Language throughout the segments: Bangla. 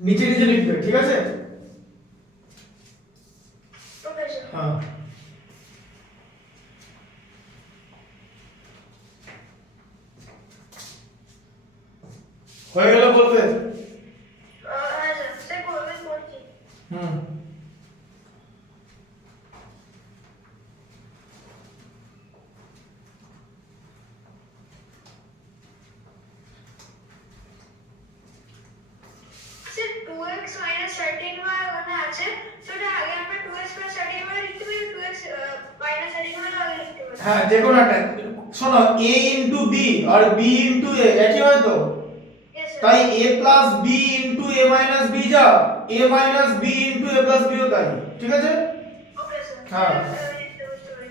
নিচে নিচে লিখবে, ঠিক আছে? Okay sir. হ্যাঁ, হয়ে গেল বলবে? হ্যাঁ স্যার, স্যার করবেন করছি। হুম। স্যার 2x - 13y ওখানে আছে, সেটা আগে আমরা 2x + 13y লিখতে পারি, 2x - 13y আগে লিখতে পারি। হ্যাঁ, যে কোনো একটা। শোনো, a ইনটু b আর b ইনটু a একই হয় তো? Yes sir. তাই a plus b into a minus b যা, a minus b into a plus b ও তাই, ঠিক আছে? Okay sir. হ্যাঁ। লিখতে বুঝতে পারি।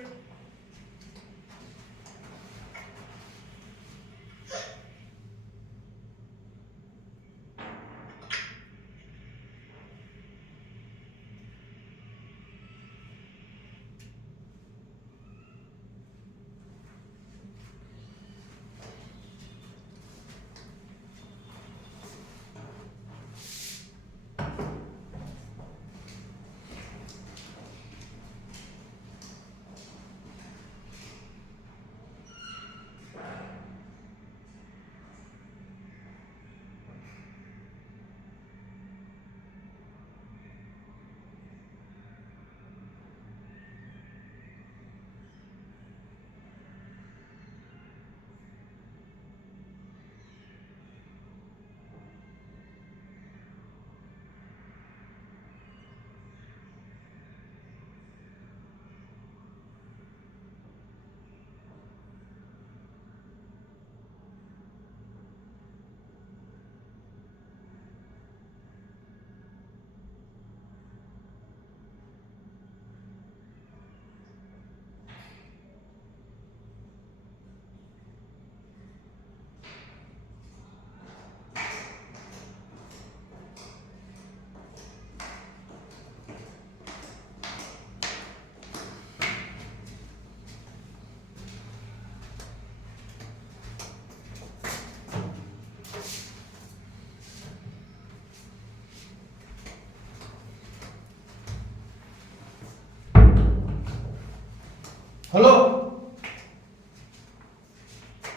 হলো?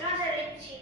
না স্যার লিখছি।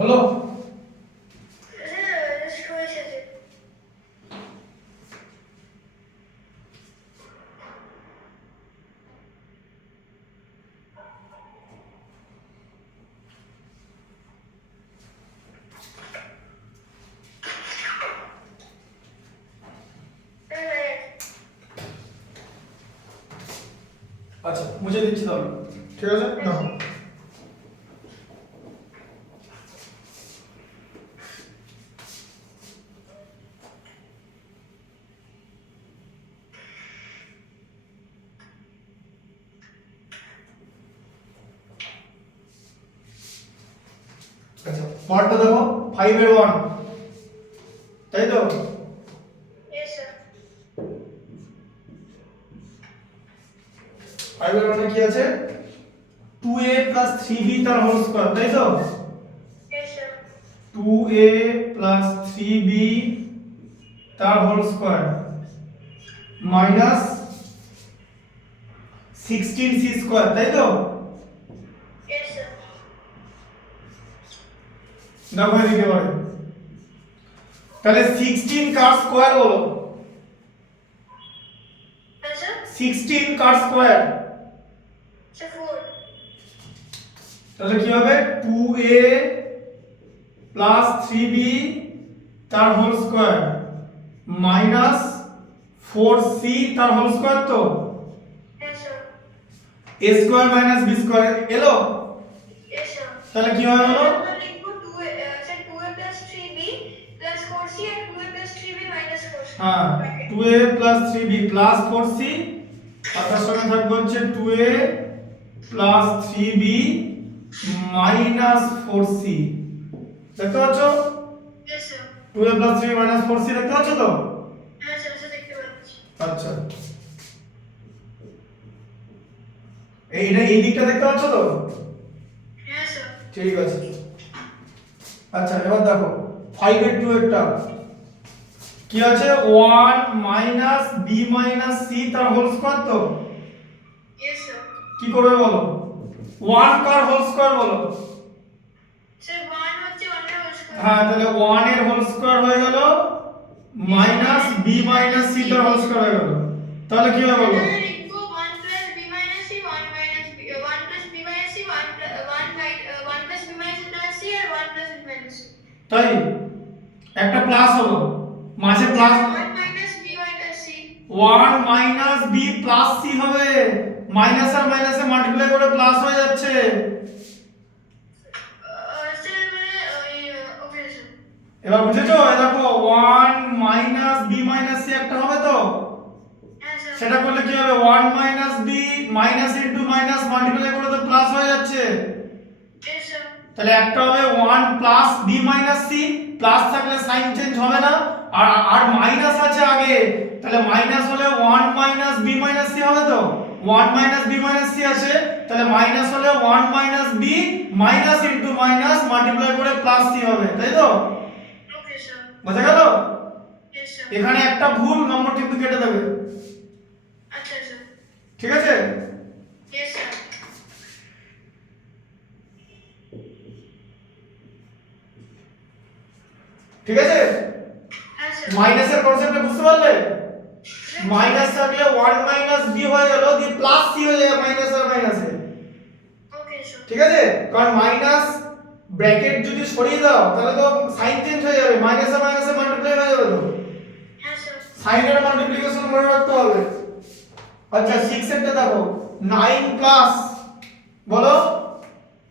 হলো? স্যার জাস্ট হয়েছে যে। হ্যাঁ আচ্ছা, মুছে দিচ্ছি তাহলে, ঠিক আছে? দেখো। পরেরটা দেখো 5 এর 1, তাই তো? Yes, sir. 5 এর 1 এ কি আছে? 2a plus 3b তার হোল স্কয়ার, তাই তো? Yes, sir. 2a plus 3b তার whole square minus 16c square, তাই তো? Yes, sir. দেখো এদিকে বলে, তাহলে 16 কার স্কয়ার বলো? Yes, sir. 16 কার স্কয়ার, Sir, 4. তাহলে কি হবে? 2a plus 3b তার হোল স্কয়ার মাইনাস 4c তার হোল স্কয়ার, তো Yes, sir. a square minus b square এলো, Yes, sir. তাহলে কি হবে বলো? আমরা লিখবো 2a, sir, 2a plus 3b plus 4c and 2a plus 3b minus 4c. হ্যাঁ 2a plus 3b plus 4c আর তার সঙ্গে থাকবে হচ্ছে 2a plus 3b minus 4c, দেখতে পাচ্ছ? Yes, sir. 2a plus 3b minus 4c দেখতে পাচ্ছ তো? হ্যাঁ, স্যার, স্যার, দেখতে পাচ্ছি। আচ্ছা, এইটা এই দিকটা দেখতে পাচ্ছ তো? হ্যাঁ, স্যার। ঠিক আছে। আচ্ছা এবার দেখো 5 এর 2 এরটা কি আছে? 1 minus b minus c তার হোল স্কয়ার, তো Yes, sir. কি করবে বলো? 1 কার হোল স্কয়ার বলো? স্যার, 1 হচ্ছে 1 এর হোল স্কয়ার। হ্যাঁ, তাহলে 1 এর হোল স্কয়ার হয়ে গেল মাইনাস b minus c তার হোল স্কয়ার হয়ে গেল, তাহলে কি হবে বলো? তাহলে লিখবো 1 plus b minus c, 1 minus b, 1 plus b minus c, 1 plus b minus c আর 1 plus b minus c। তাই একটা প্লাস হলো, মাঝে plus 1 minus b minus c। 1 minus b plus c হবে, মাইনাস আর মাইনাসে মাল্টিপ্লাই করে প্লাস হয়ে যাচ্ছে। স্যার, মানে ওই ওকে স্যার। এবার বুঝেছো? এই দেখো 1 মাইনাস b মাইনাস c একটা হবে তো, হ্যাঁ, স্যার। সেটা করলে কি হবে? 1 minus b minus into minus multiply করে তো প্লাস হয়ে যাচ্ছে, Yes, sir. তাহলে একটা হবে 1 plus b minus c, plus থাকলে সাইন চেঞ্জ হবে না, আর আর মাইনাস আছে আগে, তাহলে মাইনাস হলে 1 মাইনাস b মাইনাস c হবে তো, 1 মাইনাস b মাইনাস c আছে, তাহলে মাইনাস হলে 1 minus b minus into minus multiply করে প্লাস c হবে, তাই তো? Okay, sir. বোঝা গেল? Yes, sir. এখানে একটা ভুল, নম্বর কিন্তু কেটে দেবে, আচ্ছা, স্যার। ঠিক আছে? Yes, sir. ঠিক আছে? হ্যাঁ, স্যার। মাইনাসের কনসেপ্টটা বুঝতে পারলে? মাইনাস থাকলে 1 মাইনাস b হয়ে গেল, দিয়ে প্লাস c হয়ে যাবে মাইনাস আর মাইনাসে, Okay, sir. ঠিক আছে? কারণ মাইনাস ব্র্যাকেট যদি সরিয়ে দাও তাহলে তো সাইন চেঞ্জ হয়ে যাবে, মাইনাস আর মাইনাসে মাল্টিপ্লাই হয়ে যাবে তো, হ্যাঁ, স্যার। সাইনের মাল্টিপ্লিকেশন মনে রাখতে হবে। আচ্ছা 6 এরটা দেখো 9 প্লাস বলো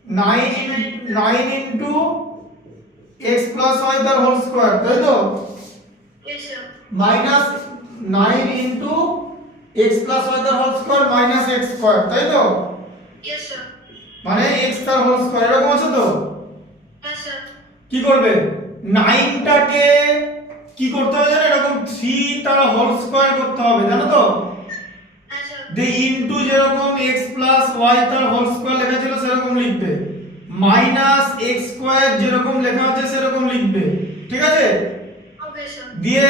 9 ইনটু x প্লাস y তার হোল স্কয়ার, তাই তো? Yes, sir. Minus 9 into x plus y তার whole square minus x square, তাই তো? Yes, sir. মানে x তার হোল স্কয়ার এরকম আছে তো? হ্যাঁ, স্যার। কি করবে? 9টাকে কি করতে হবে জানো? এরকম 3 তার হোল স্কয়ার করতে হবে, জানো তো? হ্যাঁ, স্যার। যে ইনটু যেরকম x প্লাস y তার হোল স্কয়ার লেখা ছিল সেরকম লিখবে, মাইনাস x স্কয়ার যেরকম লেখা আছে সেরকম লিখবে, ঠিক আছে? Okay, sir. দিয়ে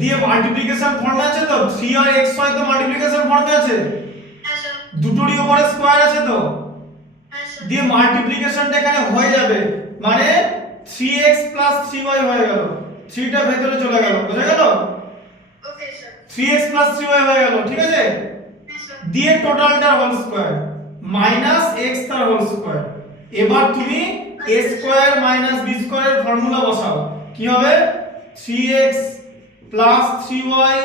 দিয়ে মাল্টিপ্লিকেশন ফর্মে আছে তো, 3 আর xy তো মাল্টিপ্লিকেশন ফর্মে আছে, হ্যাঁ, স্যার। দুটোরই উপরে স্কয়ার আছে তো, হ্যাঁ, স্যার। দিয়ে মাল্টিপ্লিকেশনটা এখানে হয়ে যাবে, মানে 3x 3y হয়ে গেল, 3টা ভেতরে চলে গেল, বুঝা গেল? Okay, sir. 3x 3y হয়ে গেল, ঠিক আছে? হ্যাঁ, স্যার। দিয়ে টোটালটার হোল স্কয়ার মাইনাস x তার হোল স্কয়ার। এবার তুমি a স্কয়ার মাইনাস b স্কয়ারের ফর্মুলা বসাও, কি হবে? 3x 3y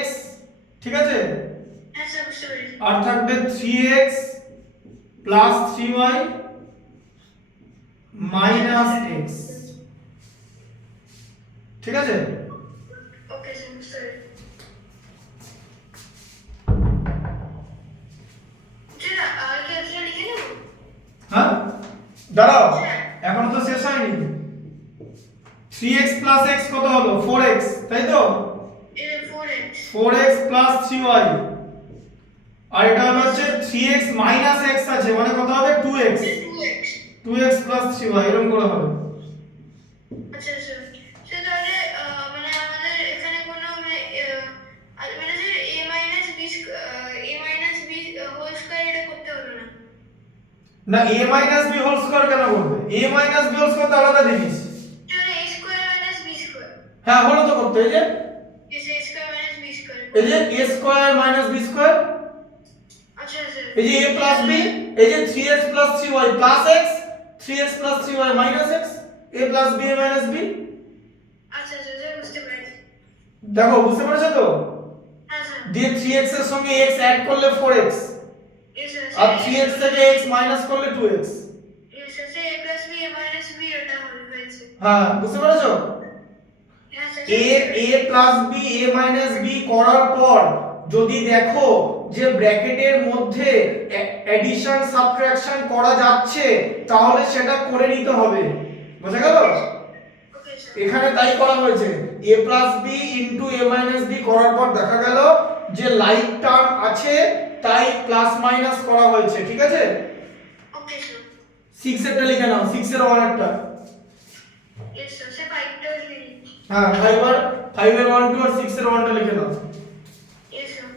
x, ঠিক আছে? হ্যাঁ, স্যার, বুঝতে পেরেছি। আর থাকবে 3x 3y x, ঠিক আছে? Okay, sir, বুঝতে পেরেছি। স্যার, আর কি লিখে নেব? হ্যাঁ দাঁড়াও, স্যার। এখনো তো শেষ হয়নি। 3x plus x কত হলো 4x, তাই তো? 4x plus 3y, আর এটা হলো হচ্ছে 3x minus x আছে, মানে কত হবে 2x, 2x plus 3y এরকম করে হবে। আচ্ছা আচ্ছা, সে তাহলে মানে আমাদের এখানে কোনো মানে যে a minus b whole square এটা করতে হলো না। না, a minus b whole square কেন করবে? a minus b whole square তো আলাদা জিনিস। তাহলে a square minus b square. হ্যাঁ হলো তো করতে, এই যে a square minus b square, এই যে a square minus b square, আচ্ছা আচ্ছা, এই যে a প্লাস b, এই যে 3x plus 3y plus x, 3x plus 3y minus x, a plus b a minus b। আচ্ছা আচ্ছা, যে বুঝতে পেরেছি। দেখো বুঝতে পেরেছো তো? হ্যাঁ স্যার, দিয়ে 3x এর সঙ্গে x অ্যাড করলে 4x, আর 3x থেকে x মাইনাস করলে 2x। a plus b a minus b এটা হয়েছে। হ্যাঁ বুঝতে পেরেছো? হ্যাঁ sir, a plus b a minus b করার পর যদি দেখো যে ব্র্যাকেটের মধ্যে এডিশন সাবট্রাকশন করা যাচ্ছে, তাহলে সেটা করে নিতে হবে। বুঝা গেল? ওকে স্যার, এখানে তাই করা হয়েছে, a plus b into a minus b করার পর দেখা গেল যে লাইক টার্ম আছে, তাই প্লাস মাইনাস করা হয়েছে। ঠিক আছে, ওকে স্যার, 6 এরটা লিখে নাও, 6 এর অর্ডারটা। ইয়েস স্যার, সে 5টা লিখে। হ্যাঁ 5 এর 1 2 আর 6 এর 1টা লিখে নাও। Yes sir.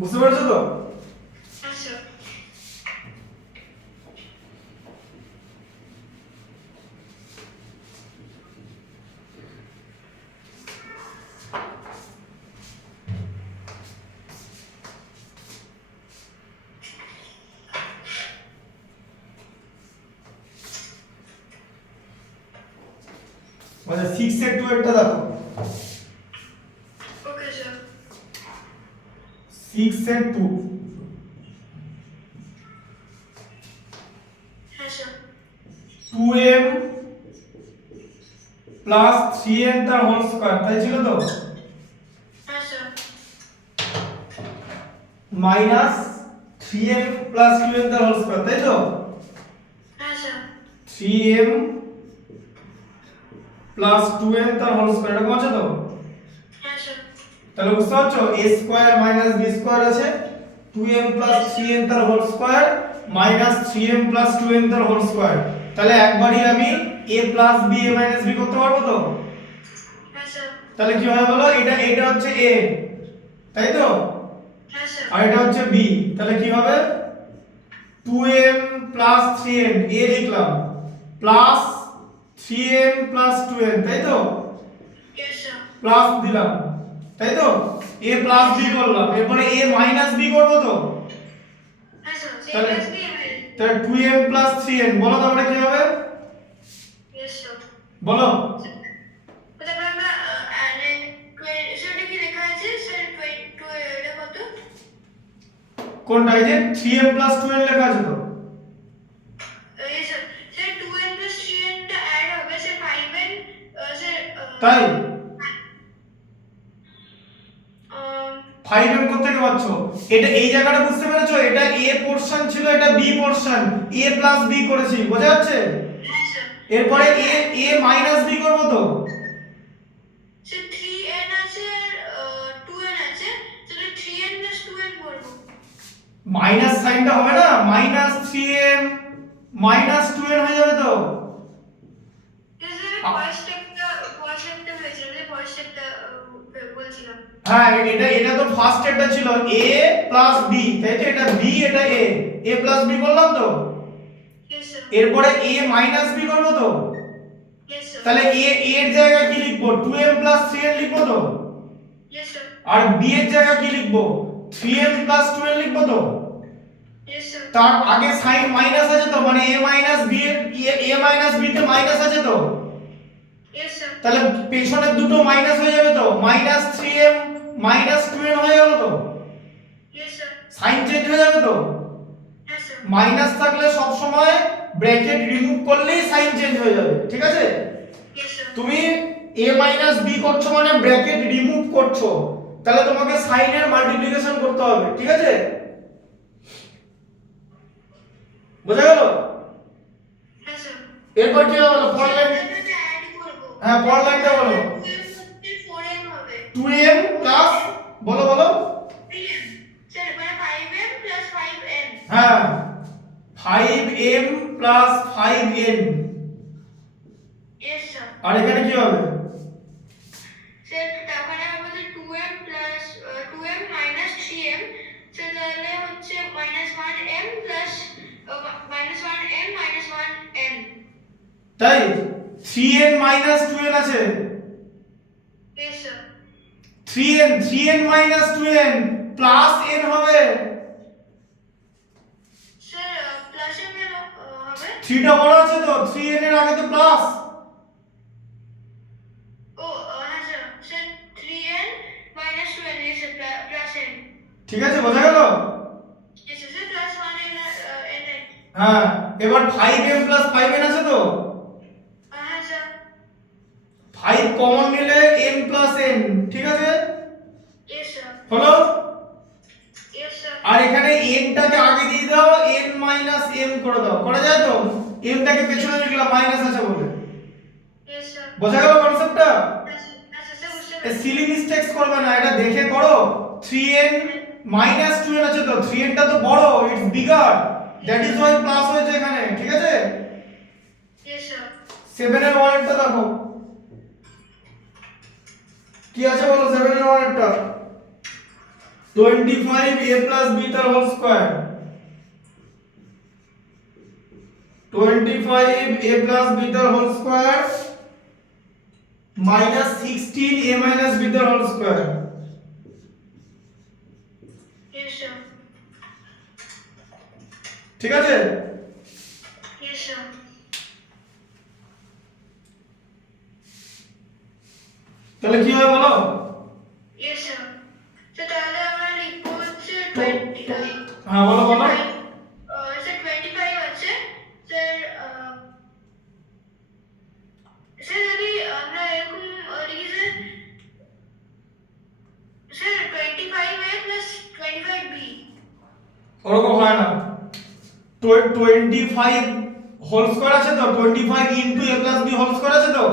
বুঝতে পেরেছো তো? আচ্ছা, মানে 6 এর 2 এরটা দেখো, ওকে স্যার, 6 এর 2, হ্যাঁ স্যার, 2m প্লাস 3n তার হোল স্কয়ার, তাই ছিল তো? হ্যাঁ sir. Minus 3m plus 2n তার হোল স্কয়ার, তাই তো? হ্যাঁ স্যার। 3m প্লাস 2n তার হোল স্কয়ার, এরকম আছে তো? হ্যাঁ স্যার। তাহলে বুঝতে পারছো a square minus b square আছে, 2m প্লাস 3n তার whole square minus 3m plus 2n তার হোল স্কয়ার। তাহলে একবারই আমি a plus b a minus b করতে পারবো তো? হ্যাঁ স্যার। তাহলে কি হবে বলো, এটা হচ্ছে a, তাই তো? হ্যাঁ স্যার। আর এটা হচ্ছে b, তাহলে কি হবে 2m প্লাস 3n a লিখলাম প্লাস 3m প্লাস 2n, তাই তো? Yes sir. প্লাস দিলাম, তাই তো? a প্লাস b করলাম, এরপরে a মাইনাস b করব তো? হ্যাঁ স্যার। সে তাহলে প্লাস বি এমএল। তাহলে 2m প্লাস 3n, বলো তাহলে কি হবে? Yes sir. বলো। তারপর আমরা সেটা কি লেখা আছে স্যার? 22 এটা কত? কোনটা? এই যে 3m প্লাস 2n লেখা আছে তো? Yes sir. Sir 2n plus 3n টা অ্যাড হবে স্যার 5n স্যার তাই আম, 5m কোত্থেকে পাচ্ছ? এটা এই জায়গাটা বুঝতে পেরেছো? এটা a পোরশন ছিল, এটা b portion, a plus b করেছি, বোঝা যাচ্ছে? হ্যাঁ স্যার। এরপরে a মাইনাস b করব তো? স্যার 3n আছে আর 2n আছে, তাহলে 3n প্লাস 2n করব। মাইনাস সাইনটা হবে না, মাইনাস 3m মাইনাস 2n হয়ে যাবে তো? স্যার ফার্স্ট স্টেপটা হয়েছিল, যে ফার্স্ট স্টেপটা বলছিলাম। হ্যাঁ, এটা তো ফার্স্ট স্টেপটা ছিল a প্লাস b, তাই তো? এটা b, এটা a প্লাস b করলাম তো? Yes sir. এরপরে a মাইনাস b করব তো? Yes sir. তাহলে a এর জায়গায় কি লিখবো? 2m প্লাস 3n লিখবো তো? Yes sir. আর b এর জায়গায় কি লিখবো? 3m প্লাস 2n লিখবো তো? Yes sir. তার আগে সাইন মাইনাস আছে তো, মানে a মাইনাস b এর a মাইনাস b তে মাইনাস আছে তো? Yes sir. তাহলে পেছনের দুটো মাইনাস হয়ে যাবে তো, মাইনাস 3m মাইনাস 2n হয়ে গেল তো? Yes sir. সাইন চেঞ্জ হয়ে যাবে তো? হ্যাঁ স্যার। মাইনাস থাকলে সব সময় ব্র্যাকেট রিমুভ করলেই সাইন চেঞ্জ হয়ে যাবে, ঠিক আছে? Yes sir. তুমি a মাইনাস b করছো মানে ব্র্যাকেট রিমুভ করছো, তাহলে তোমাকে সাইনের মাল্টিপ্লিকেশন করতে হবে, ঠিক আছে? বোঝা গেল? হ্যাঁ স্যার। এরপর কি হবে বলো, পরের লাইন। এটা অ্যাড করব। হ্যাঁ, পরের লাইনটা বলো। 4m হবে। 2m প্লাস, বলো 3m স্যার, মানে 5m প্লাস 5n। হ্যাঁ 5m plus 5n, yes sir. আর এখানে কি হবে? স্যার তারপরে হবে যে 2m plus 2m minus 3m, sir তাহলে হচ্ছে minus 1m plus minus 1m minus 1n। তাই 3n মাইনাস 2n আছে, yes sir. 3n minus 2n plus n হবে। স্যার প্লাস m হবে। 3 টা বড় আছে তো, 3n এর আগে তো প্লাস। ও হ্যাঁ sir. Sir 3n minus 2n, yes sir, plus n। ঠিক আছে, বোঝা গেল? Yes sir, plus 1n n। হ্যাঁ, এবার 5m প্লাস 5n আছে তো? হ্যাঁ স্যার। 5 কমন নিলে n প্লাস n, ঠিক আছে? Yes sir. হলো? Yes sir. আর এখানে n টাকে আগে দিয়ে দাও, n মাইনাস m করে দাও, করা যায় তো? m টাকে পেছনে লিখলাম মাইনাস আছে বলে। Yes sir. বোঝা গেল কনসেপ্টটা? আচ্ছা স্যার, বুঝতে এই পারছি। সিলি মিস্টেকস করবে না, এটা দেখে করো। 3n মাইনাস 2n আছে তো, 3n টা তো বড়, it's bigger, that is Y plus হয়েছে এখানে, ঠিক আছে? Yes sir. 7 এর ওয়ালেটটা দেখো কি আছে বলো। 7 এর ওয়ালেটটা 25a plus b তার whole square, 25a plus b তার whole square minus 16a minus b তার হোল স্কয়ার। Yes sir. ঠিক আছে? Yes sir. তাহলে কি হবে বলো? Yes sir. স্যার তাহলে আমরা লিখবো হচ্ছে 20। হ্যাঁ বলো। স্যার 25 আছে স্যার। স্যার যদি আমরা ওরকম হয় না। 25 হোল স্কয়ার আছে তো, 25 into a plus b whole square আছে তো।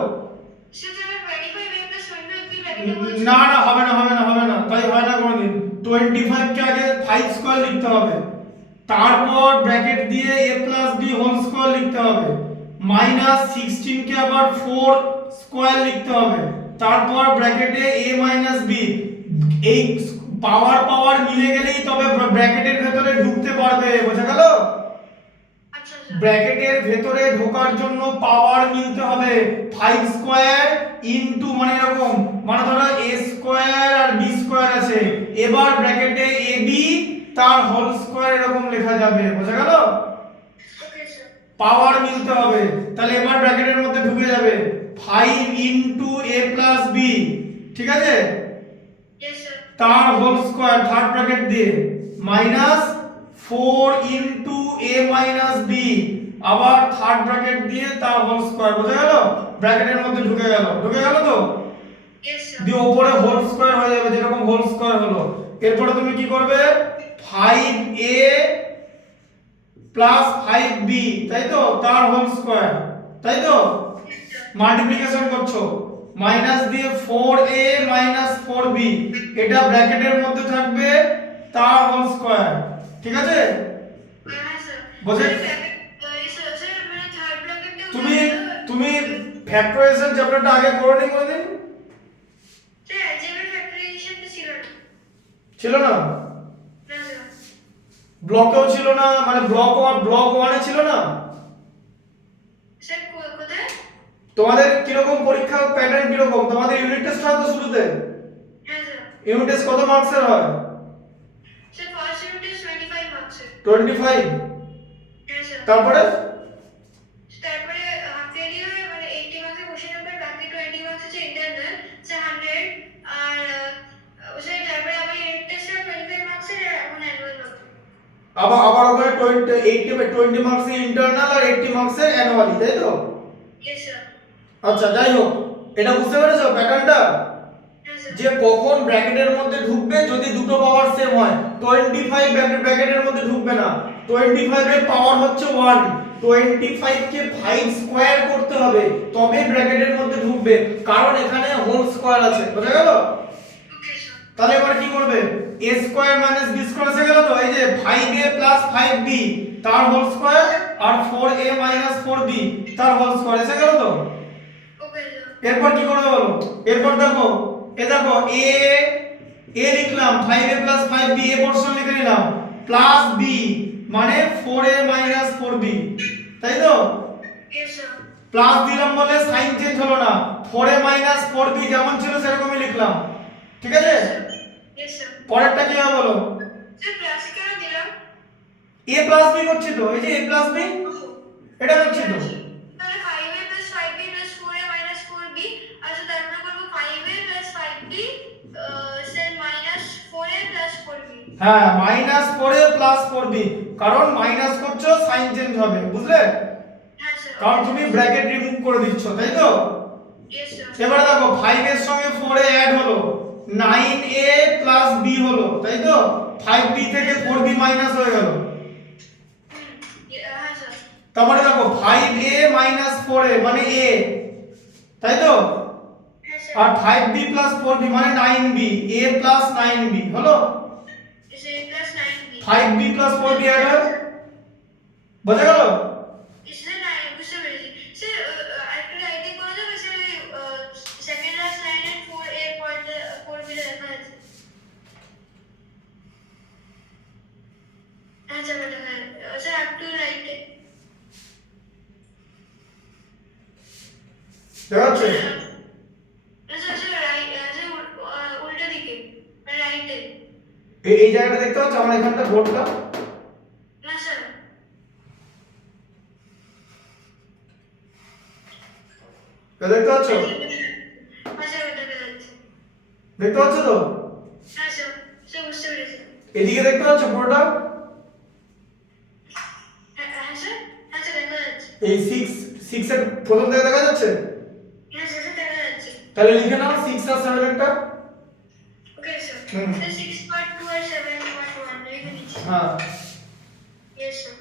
সেটা 25a plus 25b ব্র্যাকেটে বলছি। না না, হবে না হবে না হবে না, তাই হয় না কোনোদিন। 25 কে আগে 5 স্কয়ার লিখতে হবে, তারপর ব্র্যাকেট দিয়ে a plus b whole square লিখতে হবে, মাইনাস 16 কে আবার 4 স্কয়ার লিখতে হবে, তারপর ব্র্যাকেটে a মাইনাস b। এই পাওয়ার পাওয়ার মিলে গেলেই তবে ব্র্যাকেটের ভেতরে ঢুকতে পারবে, বোঝা গেল? আচ্ছা আচ্ছা ব্র্যাকেটের ভেতরে ঢোকার জন্য পাওয়ার মিলতে হবে। 5 স্কয়ার ইনটু মানে এরকম, মানে ধরো a স্কয়ার আর b স্কয়ার আছে, এবার ব্র্যাকেটে ab তার হোল স্কয়ার এরকম লেখা যাবে, বোঝা গেল? ওকে স্যার পাওয়ার মিলতে হবে, তাহলে এবার ব্র্যাকেটের মধ্যে ঢুকে যাবে 5 ইনটু a প্লাস b, ঠিক আছে, ইয়েস স্যার তার হোল স্কয়ার থার্ড ব্র্যাকেট দিয়ে, minus 4 into a minus b আবার থার্ড ব্র্যাকেট দিয়ে তার হোল স্কয়ার, বোঝা গেল? ব্র্যাকেটের মধ্যে ঢুকে গেল, ঢুকে গেল তো। ইয়েস স্যার দিয়ে উপরে হোল স্কয়ার হয়ে যাবে, যেরকম হোল স্কয়ার হলো। এরপরে তুমি কি করবে, 5a প্লাস 5b, তাই তো, তার হোল স্কয়ার, তাই তো, মাল্টিপ্লিকেশন করছো, মাইনাস দিয়ে 4a মাইনাস 4b, এটা ব্র্যাকেটের মধ্যে থাকবে তার হোল স্কয়ার, ঠিক আছে? হ্যাঁ স্যার বোঝে? স্যার স্যার মানে থার্ড ব্র্যাকেটে তুমি তুমি ফ্যাক্টরাইজেশন চ্যাপ্টারটা আগে করোনি কোনোদিন? স্যার অ্যালজেব্রা ফ্যাক্টরাইজেশনটা ছিল না। ছিল না? না স্যার ব্লকেও ছিল না, মানে ব্লক 1 এ ছিল না? স্যার কোথায়? তোমাদের কিরকম পরীক্ষা প্যাটার্ন কিরকম? তোমাদের ইউনিট টেস্ট হয় তো শুরুতে? হ্যাঁ স্যার ইউনিট টেস্ট কত মার্কসের হয়? স্যার ফার্স্ট ইউনিট টেস্ট 25 মার্কসের। 25। হ্যাঁ স্যার তারপরে তারপরে হাফ ইয়ারলি হয় মানে 80 মার্কের কোশ্চেন পেপার, বাকি 20 মার্কস হচ্ছে ইন্টারনাল স্যার 100। আর স্যার তারপরে আবার ইউনিট টেস্ট 25 মার্কসের, আর এখন অ্যানুয়াল হবে। আবার আবার ওখানে 20 মার্কসের ইন্টারনাল আর 80 মার্কসের অ্যানুয়ালি, তাই তো? ইয়েস স্যার আচ্ছা, যাই হোক, এটা বুঝতে পেরেছো প্যাটার্নটা, হ্যাঁ স্যার যে কখন ব্র্যাকেটের মধ্যে ঢুকবে যদি দুটো পাওয়ার সেম হয়। 25 ব্র্যাকেটের মধ্যে ঢুকবে না, 25 এর পাওয়ার হচ্ছে 1, 25 কে 5 স্কয়ার করতে হবে তবে ব্র্যাকেটের মধ্যে ঢুকবে, কারণ এখানে হোল স্কয়ার আছে, বুঝা গেল? ওকে স্যার তাহলে এবার কি করবে, a square minus b square এসে গেল তো, এই যে 5a প্লাস 5b তার হোল স্কয়ার আর 4a মাইনাস 4b তার হোল স্কয়ার এসে গেল তো। ওকে স্যার এরপর কি করবে বলো, এরপর দেখো, দেখো a লিখলাম, 5a plus 5b a portion লিখে নিলাম, প্লাস b মানে 4a মাইনাস 4b, তাই তো? ইয়েস স্যার প্লাস দিলাম বলে সাইন চেঞ্জ হলো না, 4a মাইনাস 4b যেমন ছিল সেরকমই লিখলাম, ঠিক আছে? ইয়েস স্যার পরেরটা কি হবে বলো, স্যার প্লাস কেন দিলাম? a প্লাস b করছি তো, এই যে a প্লাস b এটা করছি তো। তাহলে 5a plus 5b plus 4a minus 4b, আচ্ছা তারপরে করব 5a plus 5b sir minus 4a plus 4b। হ্যাঁ, মাইনাস 4a প্লাস 4b, কারণ মাইনাস করছো সাইন চেঞ্জ হবে, বুঝলে? হ্যাঁ স্যার কারণ তুমি ব্র্যাকেট রিমুভ করে দিচ্ছ, তাই তো? ইয়েস স্যার এবারে দেখো 5 এর সঙ্গে 4a অ্যাড হলো, 9a প্লাস b হলো, তাই তো? 5b থেকে 4b মাইনাস হয়ে গেল। হ্যাঁ স্যার তারপরে দেখো 5a মাইনাস 4a মানে a, তাই তো? হ্যাঁ স্যার আর 5b প্লাস 4b মানে 9b, a প্লাস 9b হলো। Sir a plus 9b 5b plus 4b add হয়, বোঝা গেল? স্যার 9 বুঝতে পেরেছি স্যার। আরেকটু রাইটিং করা যাবে স্যার? সেকেন্ড লাস্ট লাইন এর 4a পয়েন্টে 4b লেখা আছে। আচ্ছা বেটা হ্যাঁ স্যার একটু রাইটে দেখা যাচ্ছে? স্যার স্যার রাইট স্যার উল্টো দিকে রাইটে। এই জায়গাটা দেখতে পাচ্ছ আমার এখানটা বোর্ডটা, না স্যার এটা দেখতে পাচ্ছ? আচ্ছা ওটা যাচ্ছে। দেখতে পাচ্ছ তো? হ্যাঁ স্যার স্যার বুঝতে পেরেছি। এদিকে দেখতে পাচ্ছ পুরোটা? হ্যাঁ হ্যাঁ স্যার আচ্ছা দেখা যাচ্ছে। এই 6 এর প্রথম থেকে দেখা যাচ্ছে? হ্যাঁ স্যার স্যার দেখা যাচ্ছে। তাহলে লিখে নাও 6 আর 7 একটা। ওকে স্যার হুম। স্যার 6 part 2 আর 7 part 1 লিখে নিচ্ছি। হ্যাঁ, Yes, sir.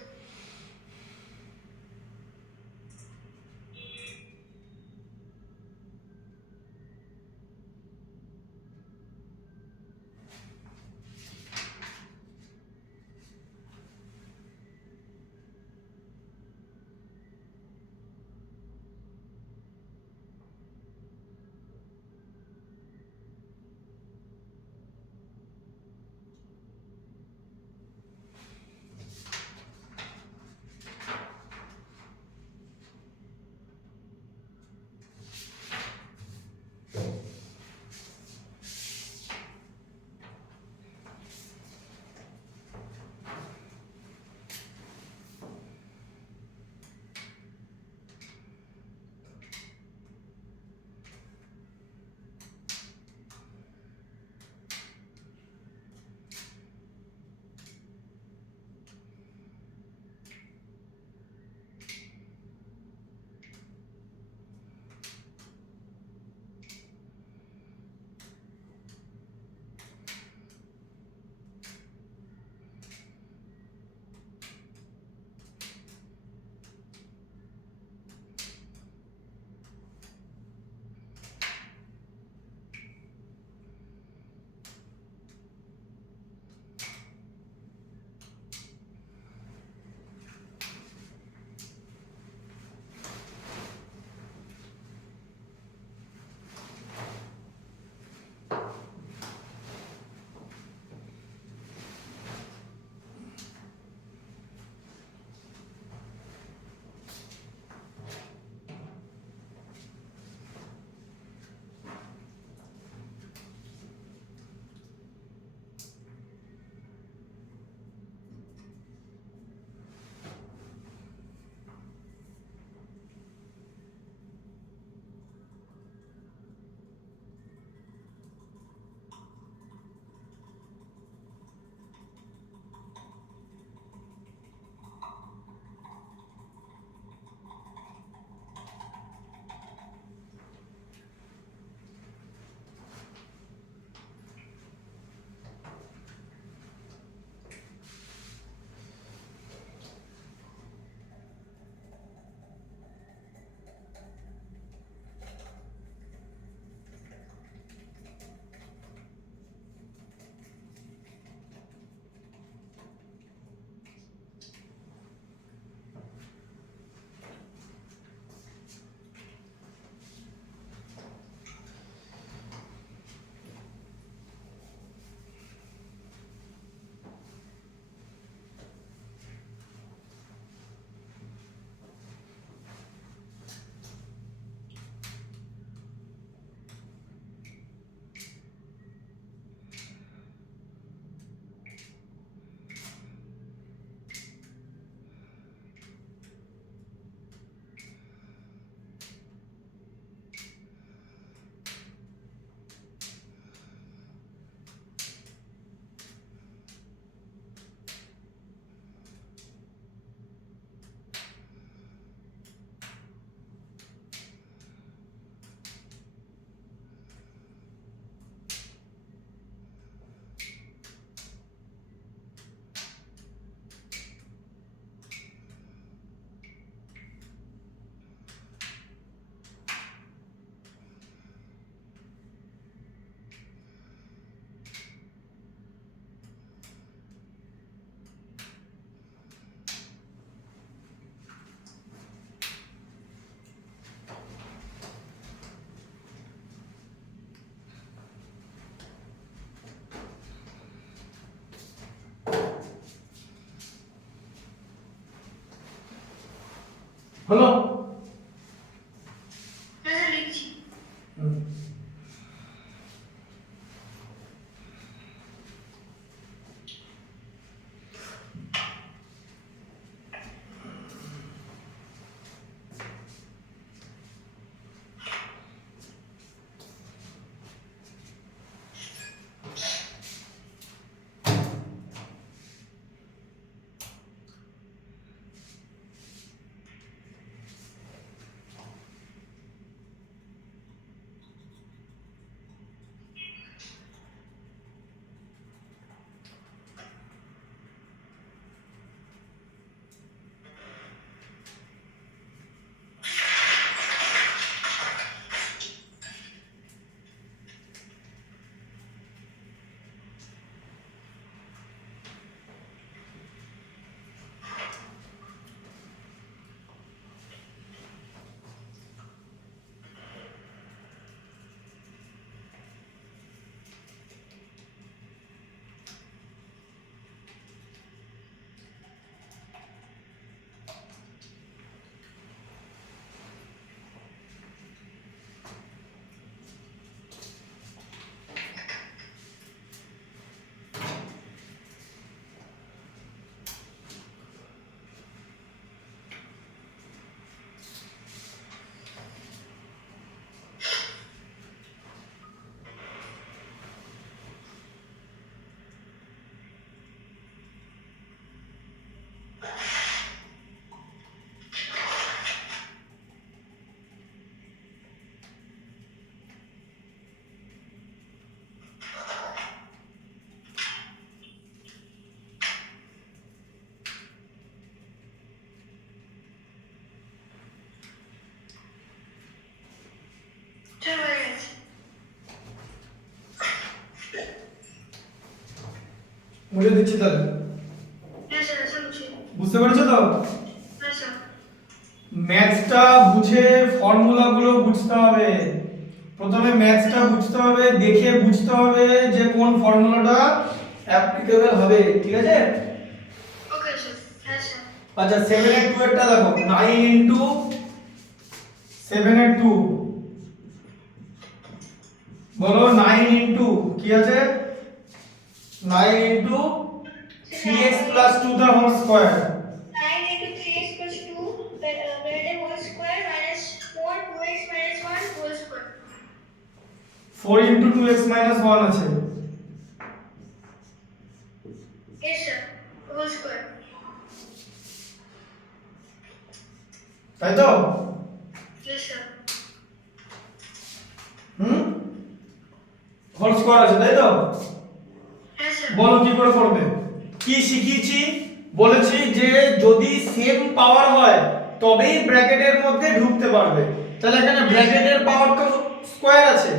হলো? হ্যাঁ, হ্যাঁ, লিখছি। মুছে দিচ্ছি তাহলে। হ্যাঁ স্যার স্যার বুঝি বুঝতে পেরেছো তো? হ্যাঁ স্যার ম্যাথসটা বুঝে ফর্মুলাগুলো বুঝতে হবে। প্রথমে ম্যাথসটা বুঝতে হবে, দেখে বুঝতে হবে যে কোন ফর্মুলাটা অ্যাপ্লিকেবল হবে, ঠিক আছে? ওকে স্যার হ্যাঁ স্যার আচ্ছা 7 এর 2 এরটা দেখো, 9 ইনটু 7 এর 2, বলো 9 ইনটু কি আছে, 9 into 3x plus 2 the whole square, 9 into 3x plus 2 bracket whole square minus 4 2x minus 1 whole square 4 into 2x minus 1 আছে, yes sir whole square তাই তো? yes sir হোল স্কয়ার আছে, তাই তো? yes sir বলো কি করে করবে? কি শিখিয়েছি? বলেছি যে যদি সেম পাওয়ার হয় তবেই ব্র্যাকেটের মধ্যে ঢুকতে পারবে। তাহলে এখানে ব্র্যাকেটের পাওয়ার তো স্কয়ার আছে,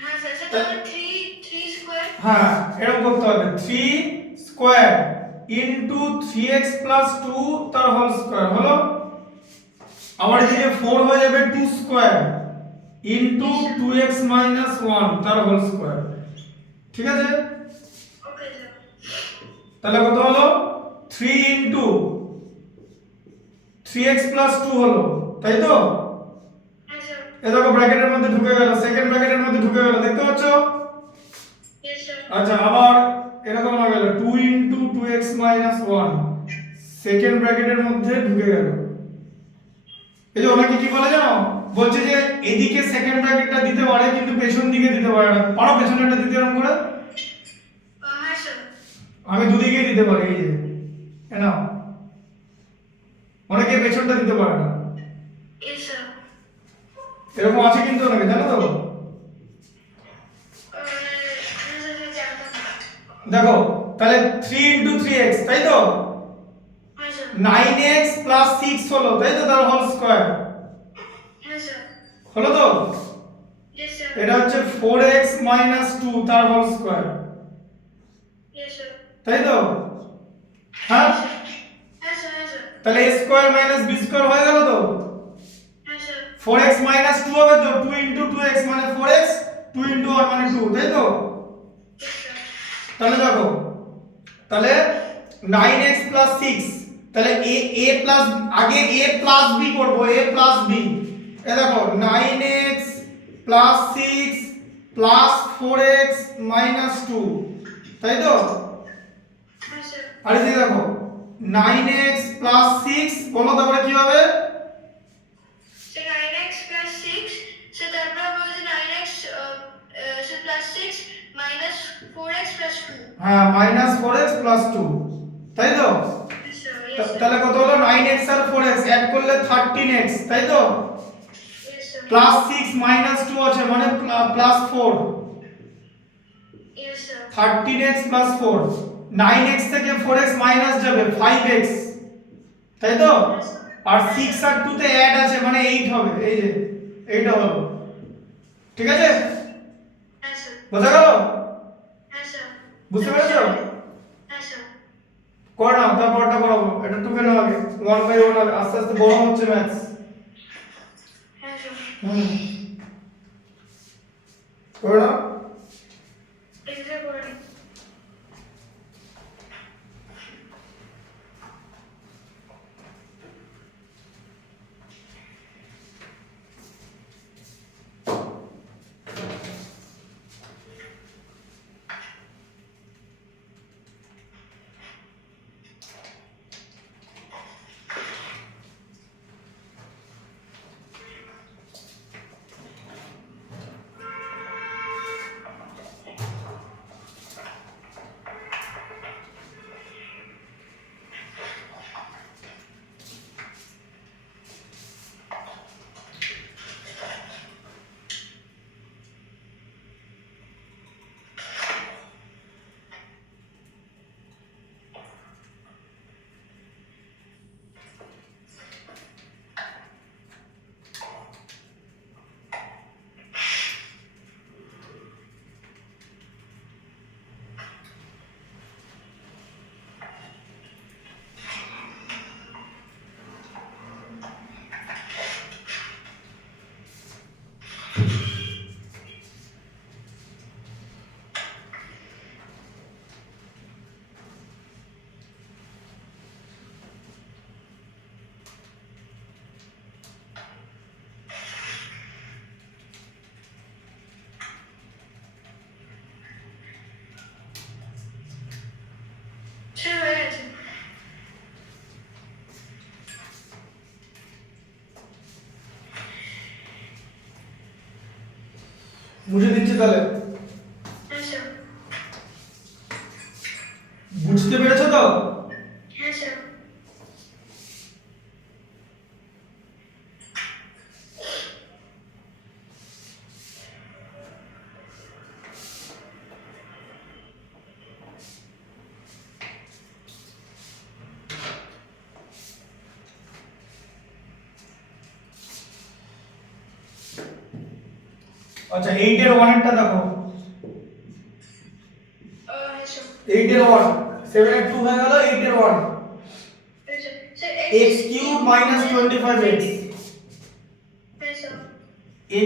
হ্যাঁ স্যার সেটা 3 স্কয়ার হ্যাঁ এরকম করতে হবে, 3 স্কয়ার ইনটু 3x প্লাস 2 তার হোল স্কয়ার হলো। আবার এদিকে 4 হয়ে যাবে 2 স্কয়ার ইনটু 2x মাইনাস 1 তার হোল স্কয়ার, ঠিক আছে? ওকে স্যার তাহলে কত হলো, 3 ইনটু 3x প্লাস 2 হলো, তাই তো? হ্যাঁ স্যার এ দেখো ব্র্যাকেটের মধ্যে ঢুকে গেল, সেকেন্ড ব্র্যাকেটের মধ্যে ঢুকে গেল, দেখতে পাচ্ছ? yes sir আচ্ছা আবার এরকম হয়ে গেল 2 ইনটু 2x মাইনাস 1 সেকেন্ড ব্র্যাকেটের মধ্যে ঢুকে গেল। এই যে অনেকে কি বলে জানো, বলছে যে এদিকে সেকেন্ড ব্র্যাকেটটা দিতে পারে কিন্তু পেছন দিকে দিতে পারে না, পারো পেছনেরটা দিতে এরকম করে? হ্যাঁ স্যার আমি দুদিকেই দিতে পারি, এই যে এ নাও, অনেকে পেছনটা দিতে পারে না, yes sir এরকম আছে কিন্তু অনেকে, জানো তো? দেখো তাহলে 3 ইনটু 3x, তাই তো? হ্যাঁ স্যার 9x প্লাস 6 হলো, তাই তো? তার হোল স্কয়ার হ্যাঁ স্যার হলো তো? yes sir এটা হচ্ছে 4x মাইনাস 2 তার হোল স্কয়ার, yes sir তাই তো? হ্যাঁ হ্যাঁ স্যার হ্যাঁ স্যার তাহলে a square minus b square হয়ে গেল তো? হ্যাঁ স্যার 4x মাইনাস 2 হবে তো, 2 ইনটু 2x মানে 4x, 2 ইনটু 1 মানে 2, তাই তো? yes sir তাহলে দেখো, তাহলে 9x প্লাস 6, তাহলে a প্লাস, আগে a প্লাস b করব, a প্লাস b, এই দেখো 9x plus 6 plus 4x minus 2, তাই তো? হ্যাঁ স্যার আর এই যে দেখো 9x প্লাস 6, বলো তারপরে কি হবে? so 9x plus 6 so তারপর হবে যে 9x so plus 6 minus 4x plus 2 হ্যাঁ মাইনাস 4x প্লাস 2, তাই তো? yes sir yes sir তাহলে কত হলো, 9x আর 4x অ্যাড করলে 13x, তাই তো? yes sir প্লাস 6 মাইনাস 2 আছে মানে plus 4, yes sir 13x plus 4, 9x থেকে 4x মাইনাস যাবে 5x, তাই তো? আর 6 আর 2 তে অ্যাড আছে মানে 8 হবে, এই যে এইটা হলো, ঠিক আছে? হ্যাঁ স্যার বোঝা গেল? হ্যাঁ স্যার বুঝতে পেরেছো? হ্যাঁ স্যার করো না, তারপরটা করাবো, এটা টুকে নাও আগে, 1 বাই 1 হবে, আস্তে আস্তে বড় হচ্ছে ম্যাথস। হ্যাঁ স্যার করো না। এক্সাম করে মুছে দিচ্ছি তাহলে। হ্যাঁ স্যার। বুঝতে পেরেছো তো? হ্যাঁ স্যার। আচ্ছা 8 এর 1 এরটা দেখো। হ্যাঁ স্যার। 8 এর 1, 7 এর 2 হয়ে গেল, 8 এর 1। হ্যাঁ sir. Sir x cube minus 25x। হ্যাঁ sir.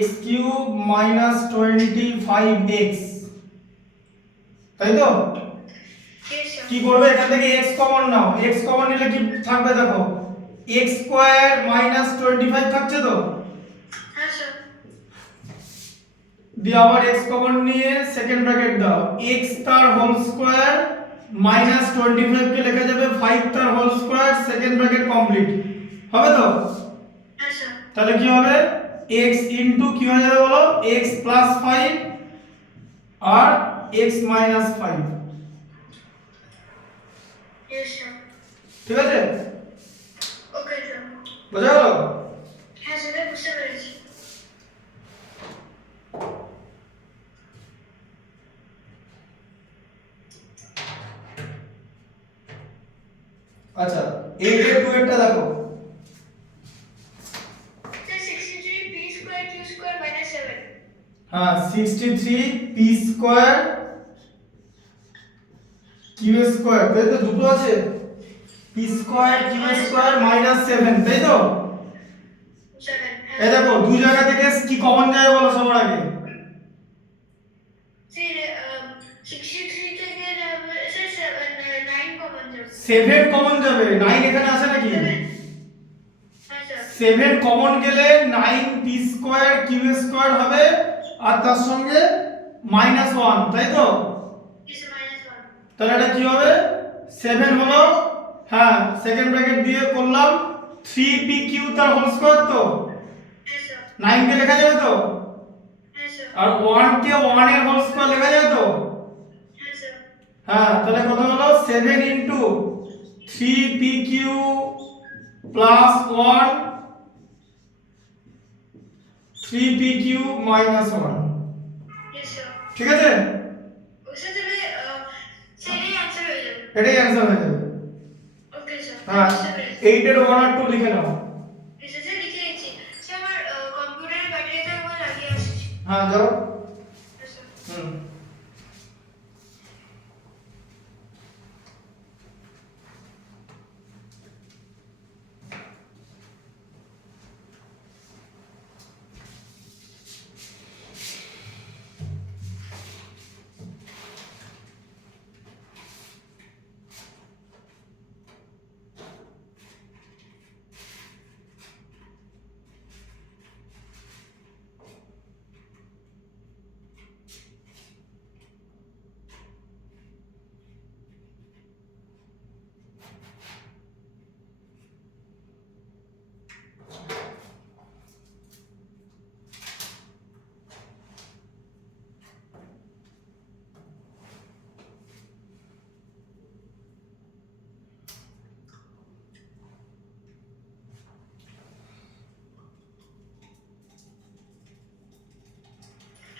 x cube minus 25x, তাই তো? Yes sir. কি করবে, এখান থেকে x কমন নাও। x কমন নিলে কি থাকবে দেখো, x স্কয়ার মাইনাস 25 থাকছে তো। হ্যাঁ স্যার। দিয়ে আবার x কমন নিয়ে সেকেন্ড ব্র্যাকেট দাও, x তার হোল স্কয়ার মাইনাস 25 কে লেখা যাবে 5 তার whole square, second bracket complete হবে তো। হ্যাঁ স্যার। তাহলে কি হবে, x ইনটু কি হয়ে যাবে বলো, x প্লাস 5 আর x মাইনাস 5। Yes sir. ঠিক আছে, Okay sir. বোঝা গেল? হ্যাঁ স্যার, বুঝতে পেরেছি। আচ্ছা 8 এর 2 এরটা দেখো। Sir 63 p square q square minus 7. হ্যাঁ 63 p স্কয়ার q স্কয়ার, তাই তো, দুটো আছে, p square q square minus 7, তাই তো। 7. এই দেখো দুই জায়গা থেকে কি কমন যায় বলো সবার আগে। স্যার 63 থেকে যাবে স্যার 9 কমন যাবে। 7 কমন যাবে, 9 এখানে আছে নাকি? হ্যাঁ স্যার। 7 কমন গেলে 9 p স্কয়ার q স্কয়ার হবে, আর তার সঙ্গে মাইনাস 1, তাই তো। Yes minus 1. তাহলে এটা কি হবে, 7 হলো, হ্যাঁ সেকেন্ড ব্র্যাকেট দিয়ে করলাম 3pq তার হোল স্কয়ার তো, হ্যাঁ স্যার। 9 কে লেখা যাবে তো, হ্যাঁ স্যার। আর 1 কে 1 এর হোল স্কয়ার লেখা যাবে তো। হ্যাঁ স্যার। হ্যাঁ তাহলে কত হলো, 7 into 3pq plus 1 3pq minus 1। Yes sir. ঠিক আছে, স্যার তাহলে সেটাই অ্যান্সার হয়ে যাবে। এটাই অ্যান্সার হয়ে যাবে। Okay sir. হ্যাঁ বুঝতে পেরেছি। 8 এর 1 আর 2 লিখে নাও। স্যার লিখে নিচ্ছি। স্যার আমার কম্পিউটারের ব্যাটারিটা একবার লাগিয়ে আসছি। হ্যাঁ যাও। হ্যাঁ স্যার। হুম।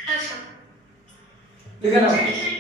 হ্যাঁ স্যার। লিখে নাও। হ্যাঁ স্যার।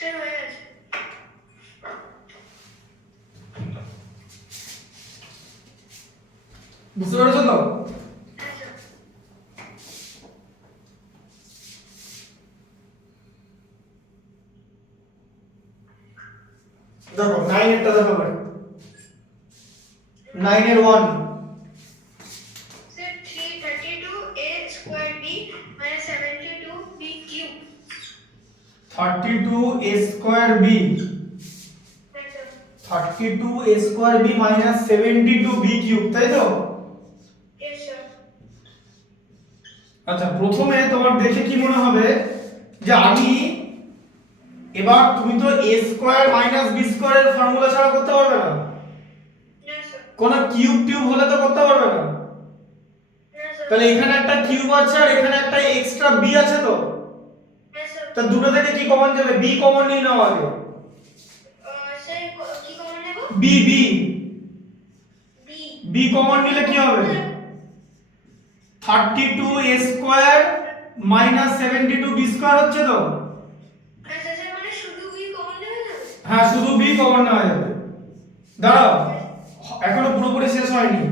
স্যার হয়ে গেছে। বুঝতে পেরেছো তো? হ্যাঁ স্যার। দেখো 9 এরটা দেখো ভাই, 9 এর 1 sir 332a square b minus 72b cube. 32a square b, হ্যাঁ sir. 32a square b minus 72b cube, তাই তো? Yes sir. আচ্ছা, প্রথমে তোমার দেখে কি মনে হবে যে আমি এবার তুমি তো a স্কয়ার মাইনাস b স্কয়ারের ফর্মুলা ছাড়া করতে পারবে না, না স্যার। কোন কিউব টিউব হলে তো করতে পারবে না। না স্যার। তাহলে এখানে একটা কিউব আছে আর এখানে একটা এক্সট্রা b আছে, তো হ্যাঁ স্যার। তা দুটো থেকে কি কমন যাবে? b কমন নিয়ে নাও আগে। স্যার কি কমন নেব? b b b। b common নিলে কি হবে? 32a square minus 72b square হচ্ছে তো? আচ্ছা স্যার, মানে শুধু b কমন নেওয়া যাবে? হ্যাঁ, শুধু b কমন নেওয়া যাবে। দাঁড়াও, এখনো পুরোপুরি শেষ হয়নি।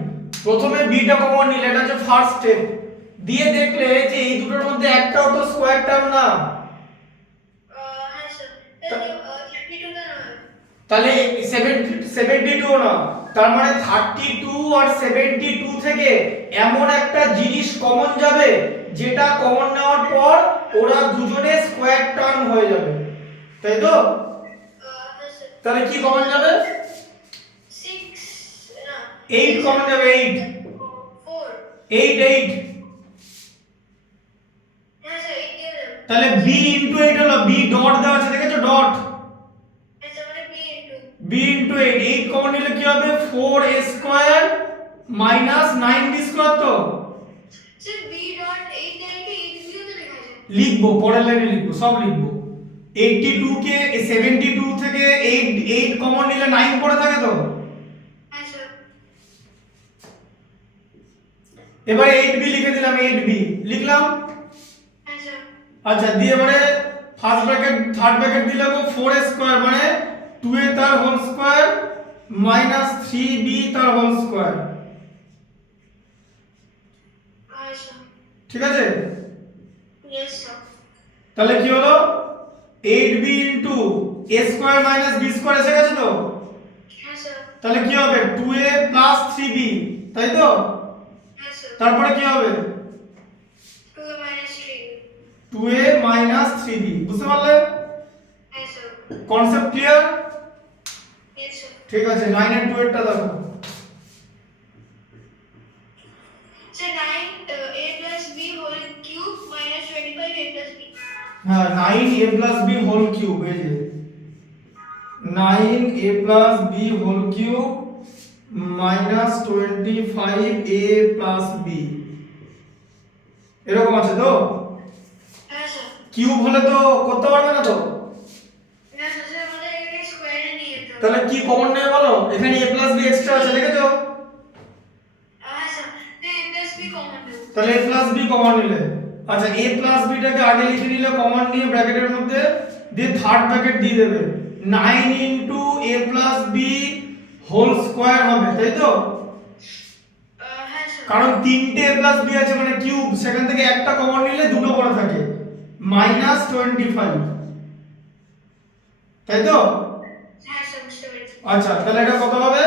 প্রথমে b টা কমন নিলে, এটা হচ্ছে ফার্স্ট স্টেপ, দিয়ে দেখলে যে এই দুটোর মধ্যে একটাও তো স্কয়ার টার্ম না, হ্যাঁ স্যার। তাহলে 32 টা নয়। তাহলে 72 না, তার মানে 32 আর 72 থেকে এমন একটা জিনিস কমন যাবে যেটা কমন নেওয়ার পর ওরা দুজনে স্কয়ার টার্ম হয়ে যাবে, তাই তো? হ্যাঁ স্যার। তাহলে কি কমন যাবে? 6 না 8 কমন যাবে, 8 4। 8 8। হ্যাঁ স্যার 8 দিয়ে দেন। তাহলে b ইনটু 8 হলো, b ডট দেওয়া আছে, দেখেছো ডট, হ্যাঁ স্যার, মানে b into. b into 8, 8 common নিলে কি হবে? 4a square minus 9b square, তো স্যার b ডট 8 থেকে 8 দিয়েও তো লেখা যায়। লিখবো, পরের লাইনে লিখবো, সব লিখবো। 82 কে 72 থেকে 8 8 কমন নিলে 9 পড়ে থাকে তো। হ্যাঁ স্যার। এবারে 8b লিখে দিলাম, 8b লিখলাম। হ্যাঁ স্যার। আচ্ছা, দিয়ে এবারে ফার্স্ট ব্র্যাকেট থার্ড ব্র্যাকেট দিলে 4a স্কয়ার মানে 2a তার হোল স্কয়ার মাইনাস 3b তার হোল স্কয়ার, হ্যাঁ স্যার। ঠিক আছে? Yes sir. তাহলে কি হলো? 8b into a square minus b square এসে গেছে তো? হ্যাঁ স্যার। তাহলে কি হবে? 2a প্লাস 3b, তাই তো? হ্যাঁ স্যার। তারপরে কি হবে? 2 minus 3। 2a মাইনাস 3b, বুঝতে পারলে? হ্যাঁ sir. Concept clear? Yes sir. ঠিক আছে, 9 এর 2 এরটা দেখো। Sir 9 a plus b whole cube minus 25 a plus b। হ্যাঁ, 9a plus b whole cube, এই যে 9a plus b whole cube minus 25a plus b, এরকম আছে তো? হ্যাঁ স্যার। কিউব হলে তো করতে পারবে না তো। না স্যার, আমাদের এখানে স্কয়ারে নিয়ে যেতে হবে। তাহলে কি কমন নেবে বলো? এখানে a প্লাস b এক্সট্রা আছে, দেখেছো? হ্যাঁ স্যার, তো a plus b কমন নেব। তাহলে a প্লাস b কমন নিলে, আচ্ছা a প্লাস b টাকে আগে লিখে নিলে কমন নিয়ে ব্র্যাকেটের মধ্যে, দিয়ে থার্ড ব্র্যাকেট দিয়ে দেবে, 9 into a plus b whole square হবে, তাই তো? হ্যাঁ স্যার। কারণ তিনটে a প্লাস b আছে মানে কিউব, সেখান থেকে একটা কমন নিলে দুটো পড়ে থাকে, মাইনাস 25, তাই তো? হ্যাঁ স্যার, বুঝতে পেরেছি। আচ্ছা, তাহলে এটা কত হবে?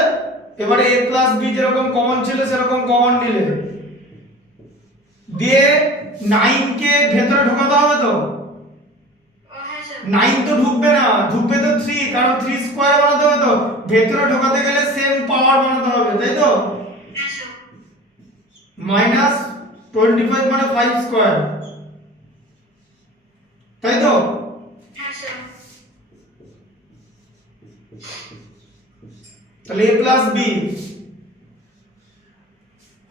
এবারে a প্লাস b যেরকম কমন ছিল সেরকম কমন নিলে, দিয়ে 9 কে ভেতরে ঢোকাতে হবে তো। হ্যাঁ স্যার। 9 তো ঢুকবে না, ঢুকবে তো 3, কারণ 3 স্কয়ার বানাতে হবে তো, ভেতরে ঢোকাতে গেলে সেম পাওয়ার বানাতে হবে, তাই তো? হ্যাঁ স্যার। মাইনাস 25 মানে 5 স্কয়ার, তাই তো? হ্যাঁ স্যার। তাহলে a প্লাস b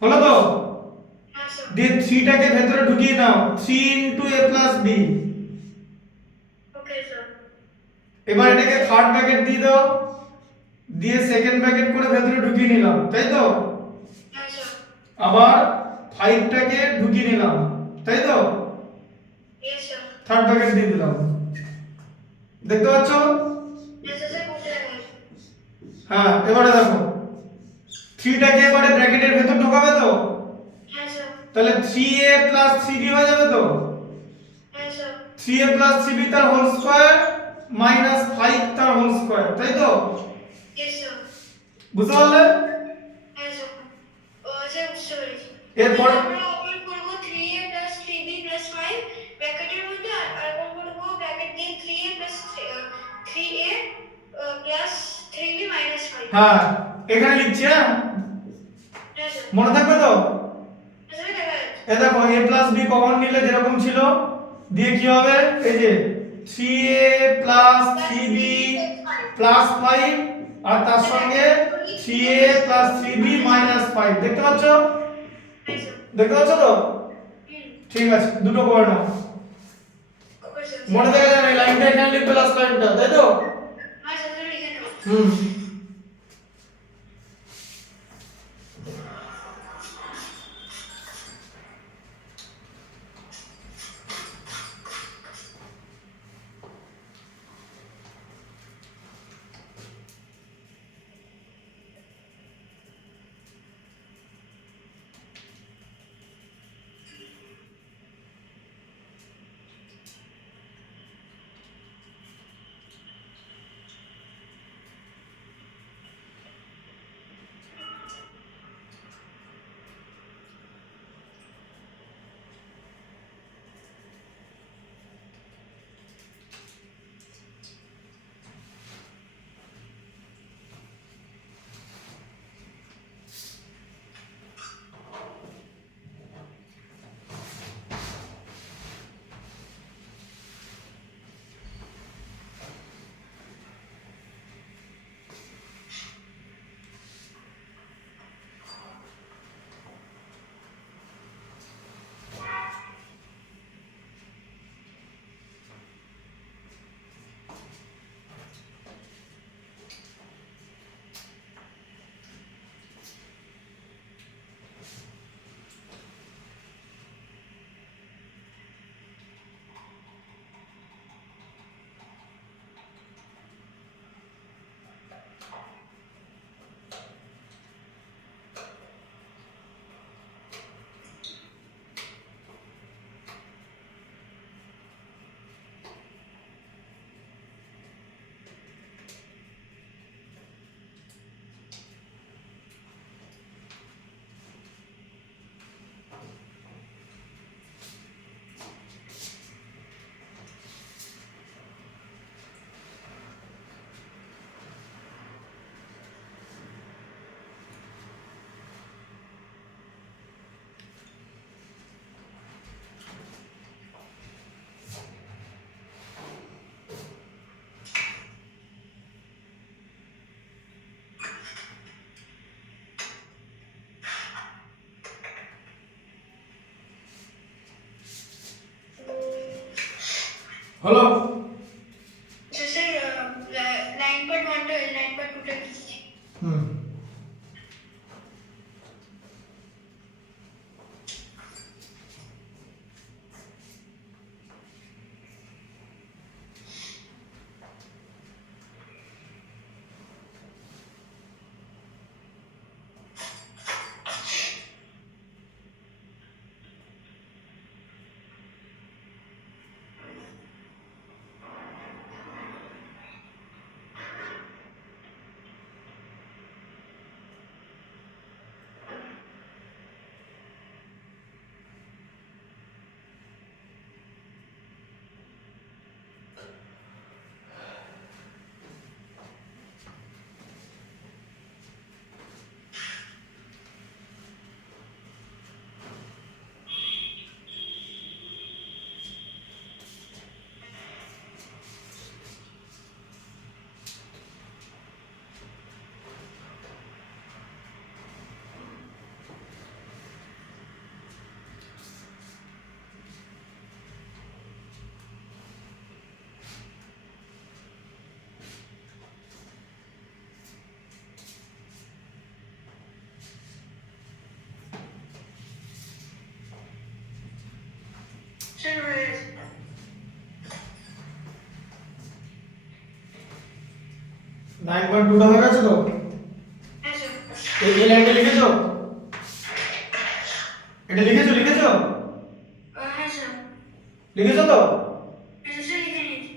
হলো তো। হ্যাঁ স্যার। দিয়ে 3 টাকে ভেতরে ঢুকিয়ে নাও, 3 into a plus b। Okay sir. এবার এটাকে থার্ড ব্র্যাকেট দিয়ে দাও, দিয়ে সেকেন্ড ব্র্যাকেট করে ভেতরে ঢুকিয়ে নিলাম, তাই তো? হ্যাঁ স্যার। আবার 5 টাকে ঢুকিয়ে নিলাম, তাই তো? Yes sir. থার্ড ব্র্যাকেট দিয়ে দিলাম। দেখতে পাচ্ছ? Yes, sir, বুঝতে পারলাম। হ্যাঁ, এবারে দেখো 3 টাকে এবারে ব্র্যাকেটের ভেতর ঢোকাবে তো, হ্যাঁ স্যার। তাহলে 3a প্লাস 3b হয়ে যাবে তো, হ্যাঁ স্যার। 3a প্লাস 3b তার হোল স্কয়ার মাইনাস 5 তার হোল স্কয়ার, তাই তো? Yes, sir. বুঝতে পারলে? হ্যাঁ স্যার। স্যার বুঝতে পেরেছি। এরপর আমরা আবার করব 3a plus 3b plus 5 ব্র্যাকেটের মধ্যে, আর আবার করব ব্র্যাকেট দিয়ে 3a plus 3a plus 3b minus 5। হ্যাঁ, এখানে লিখছি। হ্যাঁ, হ্যাঁ স্যার। মনে থাকবে তো? স্যার দেখা যাচ্ছে। এই দেখো a প্লাস b কমন নিলে যেরকম ছিল, দিয়ে কি হবে, এই যে 3a প্লাস 3b প্লাস 5 আর তার সঙ্গে 3a প্লাস 3b মাইনাস 5, দেখতে পাচ্ছ? হ্যাঁ স্যার। দেখতে পাচ্ছ তো? হুম। ঠিক আছে, দুটো করে নাও। Okay sir. মনে থাকে যেন এই লাইনটা এখানে লিখবে, লাস্ট লাইনটা, তাই তো? হ্যাঁ স্যার, লিখে নেব। হুম। হলো? স্যার লাইন পার্ট 1টা লাইন পার্ট 2টা লিখছি। হুম। 9.2 টা হয়ে গেছে তো? হ্যাঁ স্যার। এই লাইনটা লিখেছো? এটা লিখেছো? হ্যাঁ স্যার। লিখেছো তো? হ্যাঁ স্যার, লিখে নিয়েছি।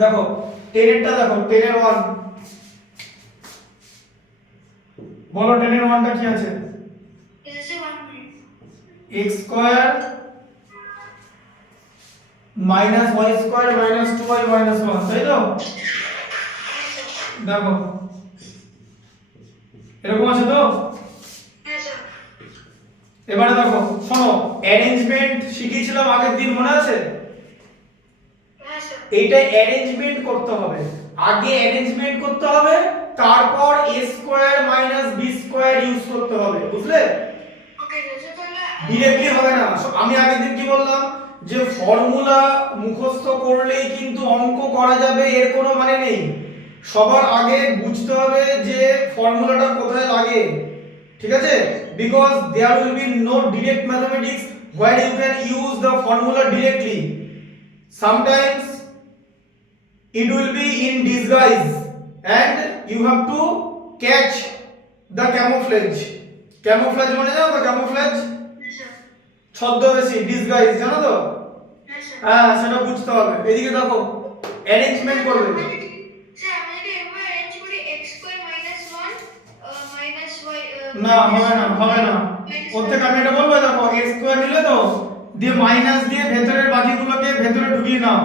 দেখো 10 এরটা দেখো, 10 এর 1 বলো, 10 এর 1টা কি আছে? এটা sir 1 minute. x square minus y square minus 2y minus 1, তাই তো? হ্যাঁ স্যার। দেখো এরকম আছে তো? হ্যাঁ স্যার। এবারে দেখো শোনো, অ্যারেঞ্জমেন্ট শিখিয়েছিলাম আগের দিন, মনে আছে? হ্যাঁ স্যার। এইটা অ্যারেঞ্জমেন্ট করতে হবে, আগে অ্যারেঞ্জমেন্ট করতে হবে, তারপর a square minus b square use করতে হবে, বুঝলে? ওকে স্যার, তাহলে ডিরেক্টলি হবে না। আমি আগের দিন কি বললাম, যে ফর্মুলা মুখস্থ করলেই কিন্তু অঙ্ক করা যাবে এর কোনো মানে নেই। সবার আগে বুঝতে হবে যে ফর্মুলাটা কোথায় লাগে, ঠিক আছে? Because there will be no direct mathematics where you can use the formula directly. Sometimes it will be in disguise and you have to catch the camouflage. Camouflage মানে জানো তো? camouflage হ্যাঁ স্যার। ছদ্মবেশী, ডিসগাইজ, জানো তো? হ্যাঁ স্যার। হ্যাঁ, সেটা বুঝতে হবে। এদিকে দেখো অ্যারেঞ্জমেন্ট করবে। স্যার আমরা যদি এভাবে অ্যারেঞ্জ করি x square minus 1 minus y না, হবে না। ওর থেকে আমি এটা বলবো, দেখো x স্কয়ার নিলে তো, দিয়ে মাইনাস দিয়ে ভেতরের বাকিগুলোকে ভেতরে ঢুকিয়ে নাও,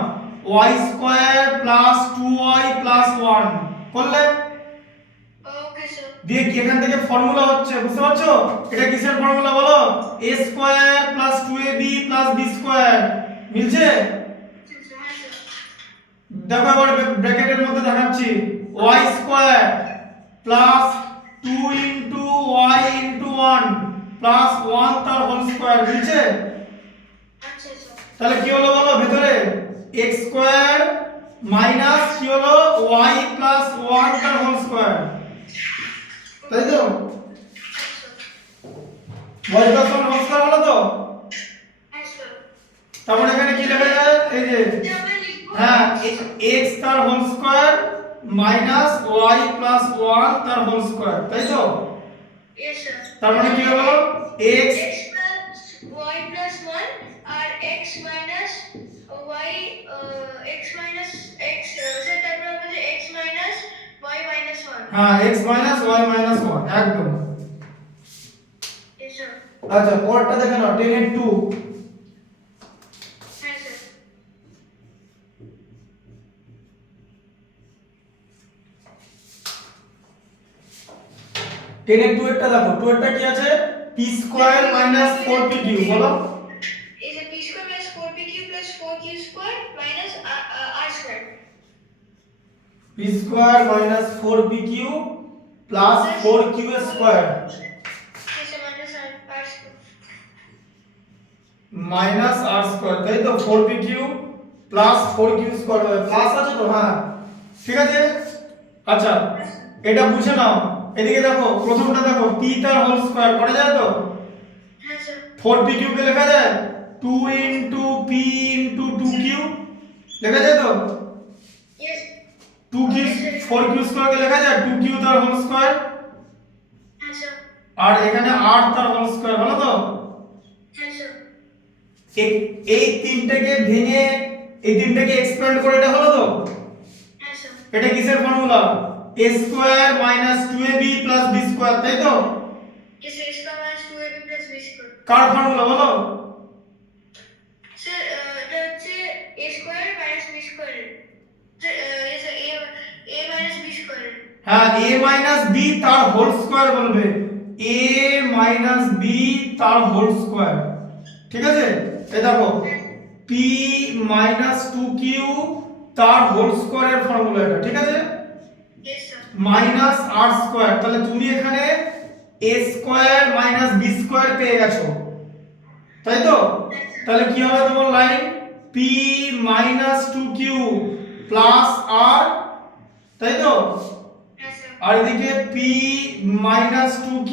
y square plus 2y plus 1 করলে, ওকে স্যার। দিয়ে কি এখান থেকে ফর্মুলা হচ্ছে, বুঝতে পারছো? এটা কিসের ফর্মুলা বলো? a square plus 2ab plus b square, মিলছে? হ্যাঁ স্যার। দেখো এবার ব্র্যাকেটের মধ্যে দেখাচ্ছি, y square plus 2 into y into 1 plus 1 তার হোল স্কয়ার, মিলছে? আচ্ছা স্যার। তাহলে কি হলো বলো ভেতরে? x স্কয়ার মাইনাস কি হলো y প্লাস 1 তার হোল স্কয়ার, তাই তো? y প্লাস 1 হোল স্কয়ার হলো তো? হ্যাঁ স্যার। তারপর এখানে কি লেখা যায়? এই যে যে আমরা লিখবো হ্যাঁ, x তার whole square minus y plus 1 তার হোল স্কয়ার, তাই তো? Yes sir. তার মানে কি হলো? x x plus y plus 1 আর x minus y x minus x sir তারপর আমাদের x minus y minus 1। হ্যাঁ, x মাইনাস y মাইনাস 1 একদম। Yes sir. আচ্ছা, পরেরটা দেখে নাও, 10 এর 2। হ্যাঁ স্যার। 10 এর 2 এরটা দেখো, 2 এরটা কি আছে? p স্কয়ার মাইনাস 4pq, বলো। is a p square minus 4pq plus 4q square minus r square. p square minus 4pq plus 4q square Is a minus r square. Minus r square, তাই তো? 4pq প্লাস 4q স্কয়ার হবে, প্লাস আছে তো? হ্যাঁ, ঠিক আছে। আচ্ছা, এটা বুঝে নাও। এদিকে দেখো, প্রথমটা দেখো, p তার হোল স্কয়ার করা যায় তো? হ্যাঁ স্যার। 4pq কে লেখা যায় 2 ইনটু p ইনটু 2q, লেখা যায় তো? Yes. 2q 4q স্কয়ার কে লেখা যায় 2q তার হোল স্কয়ার, হ্যাঁ স্যার। আর এখানে r তার হোল স্কয়ার, হলো তো? হ্যাঁ স্যার। এই তিনটাকে ভেঙে এই তিনটাকে এক্সপ্যান্ড করে এটা হলো তো? হ্যাঁ স্যার। এটা কিসের formula? a square minus 2ab plus b square, তাই তো? Is a square minus 2ab plus b square. Car formula বলো? স্যার এটা হচ্ছে a square minus b square. Sir yes sir, a minus b square. হ্যাঁ, a মাইনাস b তার হোল স্কয়ার বলবে, a মাইনাস b তার হোল স্কয়ার, ঠিক আছে? এই দেখো p মাইনাস 2q তার হোল স্কয়ারের ফর্মুলা এটা, ঠিক আছে? Yes sir. Minus r square, তাহলে তুমি এখানে a square minus b square পেয়ে গেছো, তাই তো? তাহলে কি হবে তোমার line? p minus 2q plus r তাই তো? হ্যাঁ স্যার। আর এদিকে p minus 2q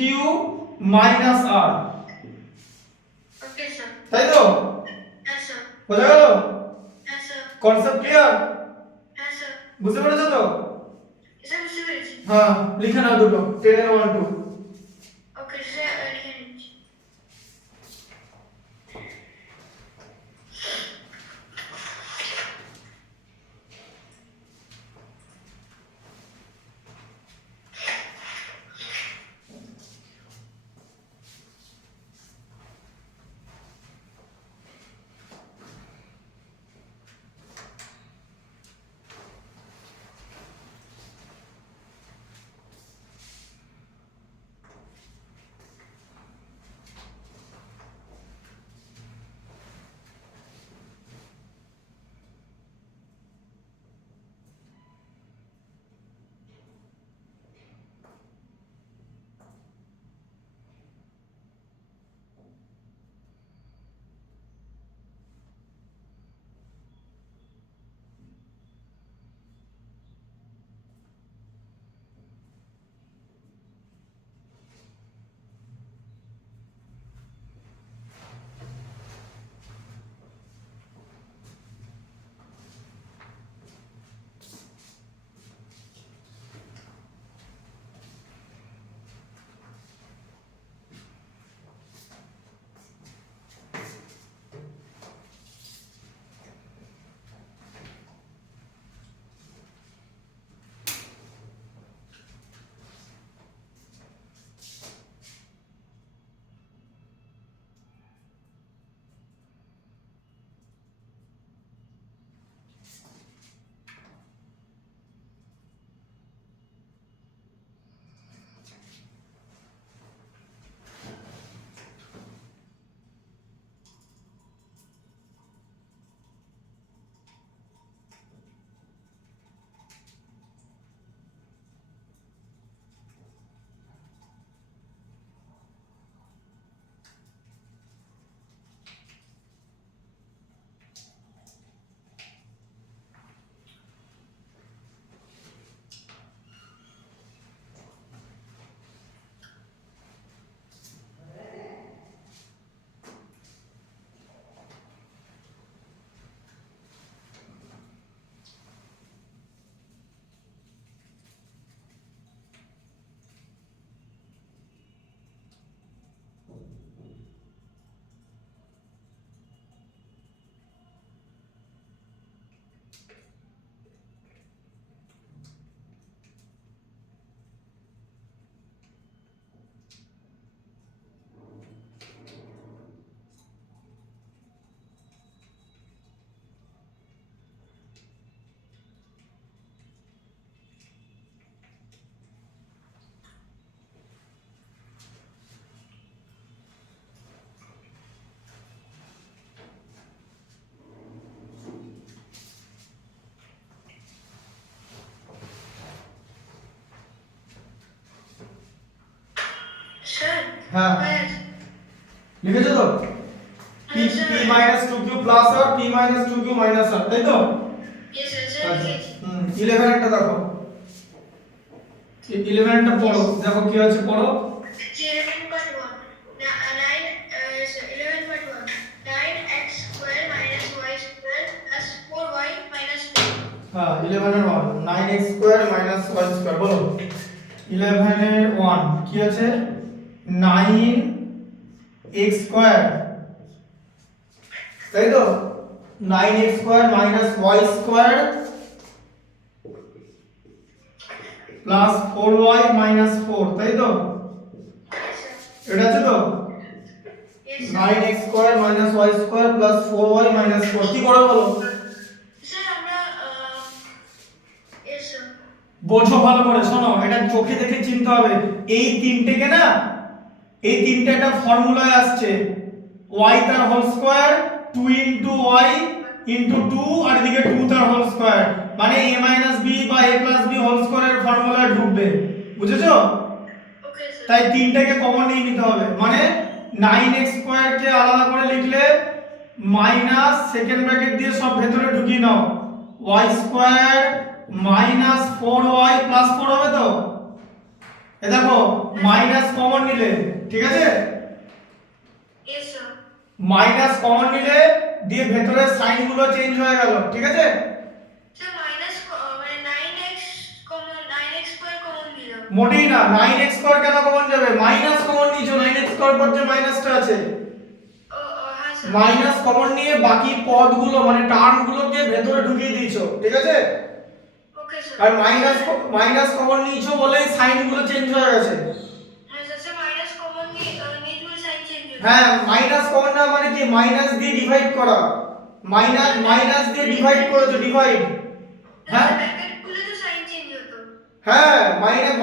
minus r, okay sir. তাই তো? হ্যাঁ স্যার। বোঝা গেল? হ্যাঁ স্যার। Concept clear? হ্যাঁ স্যার। বুঝতে পেরেছো তো? স্যার বুঝতে পেরেছি। হ্যাঁ, লিখে নাও দুটো 10 এর 1 2। ওকে স্যার, লিখে নিচ্ছি। স্যার। হ্যাঁ, হ্যাঁ। লিখেছো তো? p হ্যাঁ, sir. p minus 2q plus r, p minus 2q minus r, তাই তো? ইয়েস স্যার, স্যার লিখেছি। 11 একটা দেখো, 11 টা পড়ো, দেখো কি আছে পড়ো। 11.1 11.1 9x square minus y square plus 4y minus 4. হ্যাঁ, 11 এর 1 9x square minus y square, বলো 11 এর 1 কি আছে? 9x স্কয়ার, তাই তো? 9x square minus y square plus 4y minus 4, তাই তো? এটা আছে তো? Yes, 9x square minus y square plus 4y minus 4 কি করে বলো? স্যার আমরা yes sir. বোঝো ভালো করে, শোনো, এটা চোখে দেখে চিনতে হবে। এই তিনটেকে না, এই তিনটে একটা ফর্মুলায় আসছে, y তার whole square 2 into y into 2 আর এদিকে 2 তার হোল স্কয়ার, মানে a মাইনাস b বা a প্লাস b হোল স্কয়ারের ফর্মুলায় ঢুকবে, বুঝেছো? Okay sir. তাই তিনটাকে কমন নিয়ে নিতে হবে, মানে 9x স্কয়ার কে আলাদা করে লিখলে মাইনাস সেকেন্ড ব্র্যাকেট দিয়ে সব ভেতরে ঢুকিয়ে নাও y square minus 4y plus 4 হবে তো? এ দেখো মাইনাস কমন নিলে, ঠিক আছে? Yes sir. মাইনাস কমন নিলে দিয়ে ভেতরের সাইন গুলো চেঞ্জ হয়ে গেল, ঠিক আছে? স্যার মাইনাস মানে 9x common 9x square common দিলাম। মোটেই না, 9x স্কয়ার কেন কমন যাবে? মাইনাস কমন নিয়েছো, 9x স্কয়ার পর যে মাইনাসটা আছে, ও হ্যাঁ স্যার। মাইনাস কমন নিয়ে বাকি পদগুলো মানে টার্মগুলোকে ভেতরে ঢুকিয়ে দিয়েছো, ঠিক আছে? Okay sir. আর মাইনাস কমন নিয়েছো বলেই সাইনগুলো চেঞ্জ হয়ে গেছে। হ্যাঁ স্যার, স্যার মাইনাস কমন নিয়ে সাইন চেঞ্জ হয়ে হ্যাঁ, মাইনাস কমন না মানে কি? মাইনাস দিয়ে ডিভাইড করা, মাইনাস দিয়ে ডিভাইড করেছো, ডিভাইড। হ্যাঁ ব্র্যাকেট খুলে তো সাইন চেঞ্জ হতো। হ্যাঁ, মাইনাস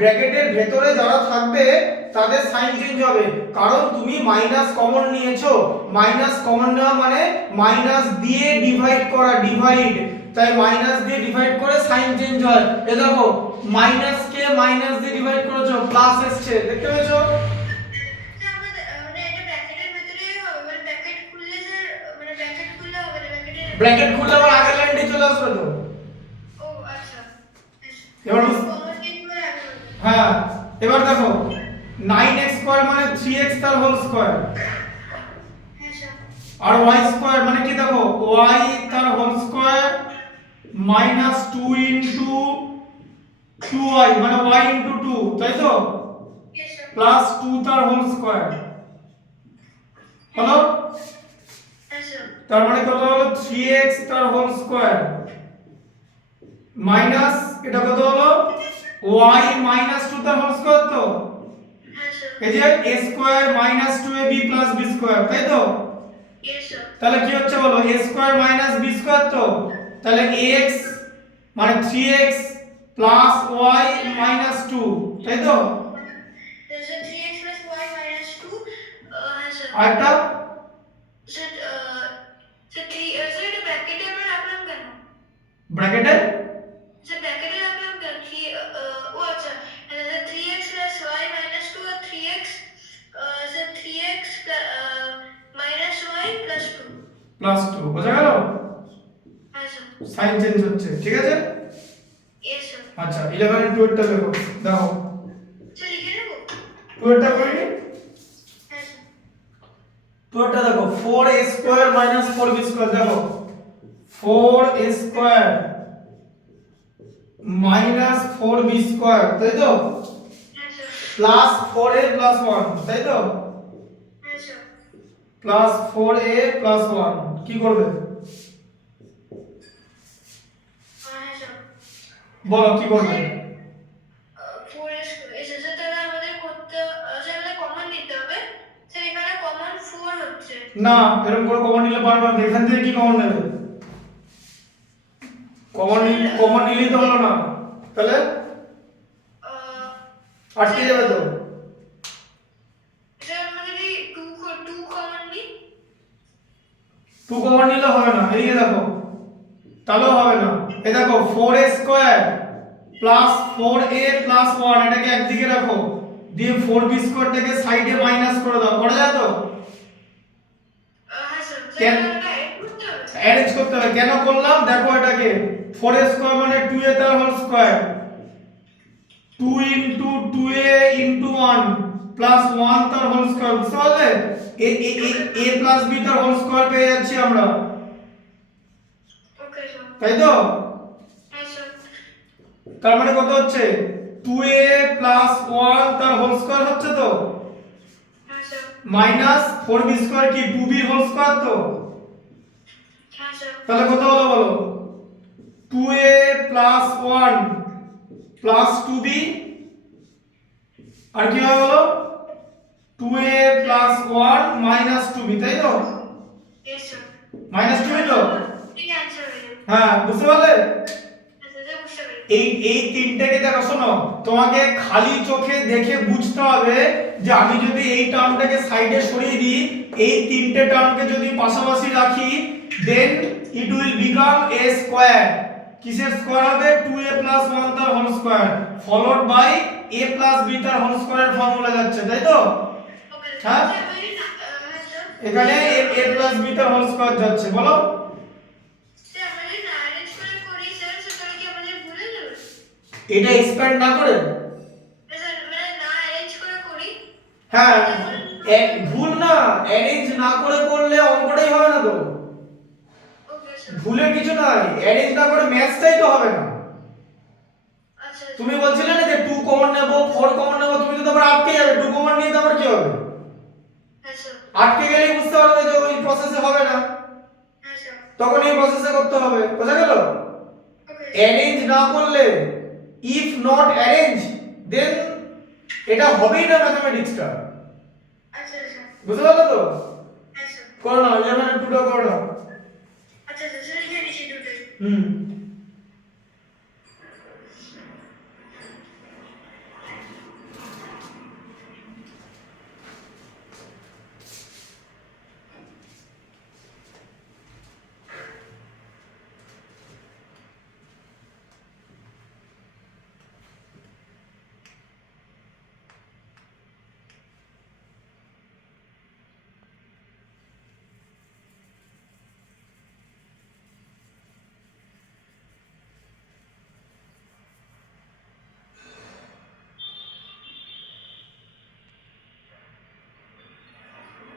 ব্র্যাকেটের ভেতরে যারা থাকবে তাদের সাইন চেঞ্জ হবে, কারণ তুমি মাইনাস কমন নিয়েছো। মাইনাস কমন নেওয়া মানে মাইনাস দিয়ে ডিভাইড করা, ডিভাইড। তাই মাইনাস দিয়ে ডিভাইড করে সাইন চেঞ্জ হয়। এ দেখো মাইনাস কে মাইনাস দিয়ে ডিভাইড করেছো, প্লাস এসছে, দেখতে পেয়েছো? স্যার আমাদের মানে এটা ব্র্যাকেটের ভিতরেই হবে, মানে ব্র্যাকেট খুললে স্যার মানে ব্র্যাকেট খুললে হবে না, ব্র্যাকেট খুললে আবার আগের লাইনটা চলে আসবে তো। ও আচ্ছা। এবার কমন চেঞ্জ করে আগে হবে। হ্যাঁ, এবার দেখো 9x স্কয়ার মানে 3x তার হোল স্কয়ার, হ্যাঁ স্যার। আর y স্কয়ার মানে কি? দেখো y তার whole square minus 2 into 2y মানে y ইনটু 2, তাই তো? Yes sir. প্লাস 2 তার হোল স্কয়ার হলো। হ্যাঁ স্যার। তার মানে কত হলো? 3x তার হোল স্কয়ার মাইনাস এটা কত হলো? y মাইনাস 2 তার হোল স্কয়ার তো। হ্যাঁ স্যার। এই যে a square minus 2ab plus b square, তাই তো? Yes sir. তাহলে কি হচ্ছে বলো? a square minus b square তো। তাহলে x মানে 3x প্লাস y মাইনাস 2, তাই তো? স্যার 3x y minus 2 হ্যাঁ স্যার। আরেকটা স্যার স্যার 3 স্যার এটা ব্র্যাকেটে আমরা রাখলাম কেন? ব্র্যাকেটে স্যার ব্র্যাকেটে রাখলাম কেন? 3 ও আচ্ছা, স্যার 3x y minus 2 আর 3x sir 3x minus y plus 2। Plus 2, বোঝা গেল? হ্যাঁ স্যার। সাইন চেঞ্জ হচ্ছে, ঠিক আছে? Yes sir. আচ্ছা 11 এর 2 এরটা দেখো, দেখো স্যার লিখে নেব? 2 এরটা করে নি। হ্যাঁ স্যার। 2 এরটা দেখো 4a square minus 4b square, দেখো 4a square minus 4b square, তাই তো? হ্যাঁ স্যার। প্লাস 4a প্লাস 1, তাই তো? হ্যাঁ স্যার। প্লাস 4a প্লাস 1 কি করবে? হ্যাঁ স্যার। বলো কি করবে? 4x স্যার তাহলে আমাদের করতে স্যার আমাদের কমন নিতে হবে। স্যার এখানে কমন 4 হচ্ছে। না, এরকম করে কমন নিলে পারবে না। এখান থেকে কি কমন নেবে? কমন নিলেই তো হলো না, তাহলে আটকে যাবে তো। স্যার আমরা যদি 2 কমন নিই? 2 কমন নিলে হবে না, এদিকে দেখো, তাহলেও হবে না। এই দেখো 4a square plus 4a plus 1 এটাকে একদিকে রাখো, দিয়ে 4b স্কয়ারটাকে সাইডে মাইনাস করে দাও, করা যায় তো? হ্যাঁ স্যার। কেন? স্যার এটা অ্যাড করতে হবে? অ্যারেঞ্জ করতে হবে। কেন করলাম দেখো, এটাকে 4a স্কয়ার মানে 2a তার whole square, 2 into 2a into 1 plus 1 তার হোল স্কয়ার, বুঝতে পারলে? a প্লাস b তার হোল স্কয়ার পেয়ে যাচ্ছি আমরা, ওকে স্যার। তাই তো? হ্যাঁ স্যার। তার মানে কত হচ্ছে? 2a প্লাস 1 তার হোল স্কয়ার হচ্ছে তো, হ্যাঁ স্যার। মাইনাস 4b স্কয়ার কি 2b হোল স্কয়ার তো। হ্যাঁ স্যার। তাহলে কত হলো বলো? 2a প্লাস 1 প্লাস 2b, আর কি হয় বলো? 2a প্লাস 1 মাইনাস 2b, তাই তো? Yes sir. মাইনাস 2b তো। ঠিক অ্যানসার হয়ে যাবে। হ্যাঁ, বুঝতে পারলে? হ্যাঁ স্যার বুঝতে পেরেছি। এই তিনটাকে দেখো, শোনো, তোমাকে খালি চোখে দেখে বুঝতে হবে যে আমি যদি এই টার্মটাকে সাইডে সরিয়ে দিই, এই তিনটে টার্মকে যদি পাশাপাশি রাখি, then it will become a square. কিসের স্কয়ার হবে? 2a 1 তার whole square followed by a b তার হোল স্কয়ারের ফর্মুলা যাচ্ছে, তাই তো? ওকে হ্যাঁ, স্যার বলি না হ্যাঁ স্যার। এখানে a b তার হোল স্কয়ার যাচ্ছে, বলো। স্যার আমরা যদি অ্যারেঞ্জ করে করি স্যার সেটা এটা এক্সপ্যান্ড না করে স্যার মানে না অ্যারেঞ্জ করে করি হ্যাঁ ভুল না, অ্যারেঞ্জ না করে করলে অঙ্কটাই হবে না তো। ওকে স্যার ভুলের কিছু নাই, অ্যারেঞ্জ না করে ম্যাথসটাই তো হবে না। আচ্ছা তুমি বলছিলে না যে 2 কমন নেব 4 কমন নেব, তুমি তো তারপর আটকে যাবে। 2 কমন নিয়ে তারপর কি হবে? হ্যাঁ স্যার আটকে গেলেই বুঝতে পারবে যে ওই প্রসেসে হবে না, হ্যাঁ স্যার তখন এই প্রসেসে করতে হবে। বোঝা গেল? ওকে অ্যারেঞ্জ না করলে, ইফ নট অ্যারেঞ্জ, দেন এটা হবেই না ম্যাথমেটিক্সটা। আচ্ছা স্যার বুঝতে পারলে তো? হ্যাঁ স্যার করো না 11 এর 2টা করো না। আচ্ছা স্যার লিখে নিচ্ছি দুটোই হুম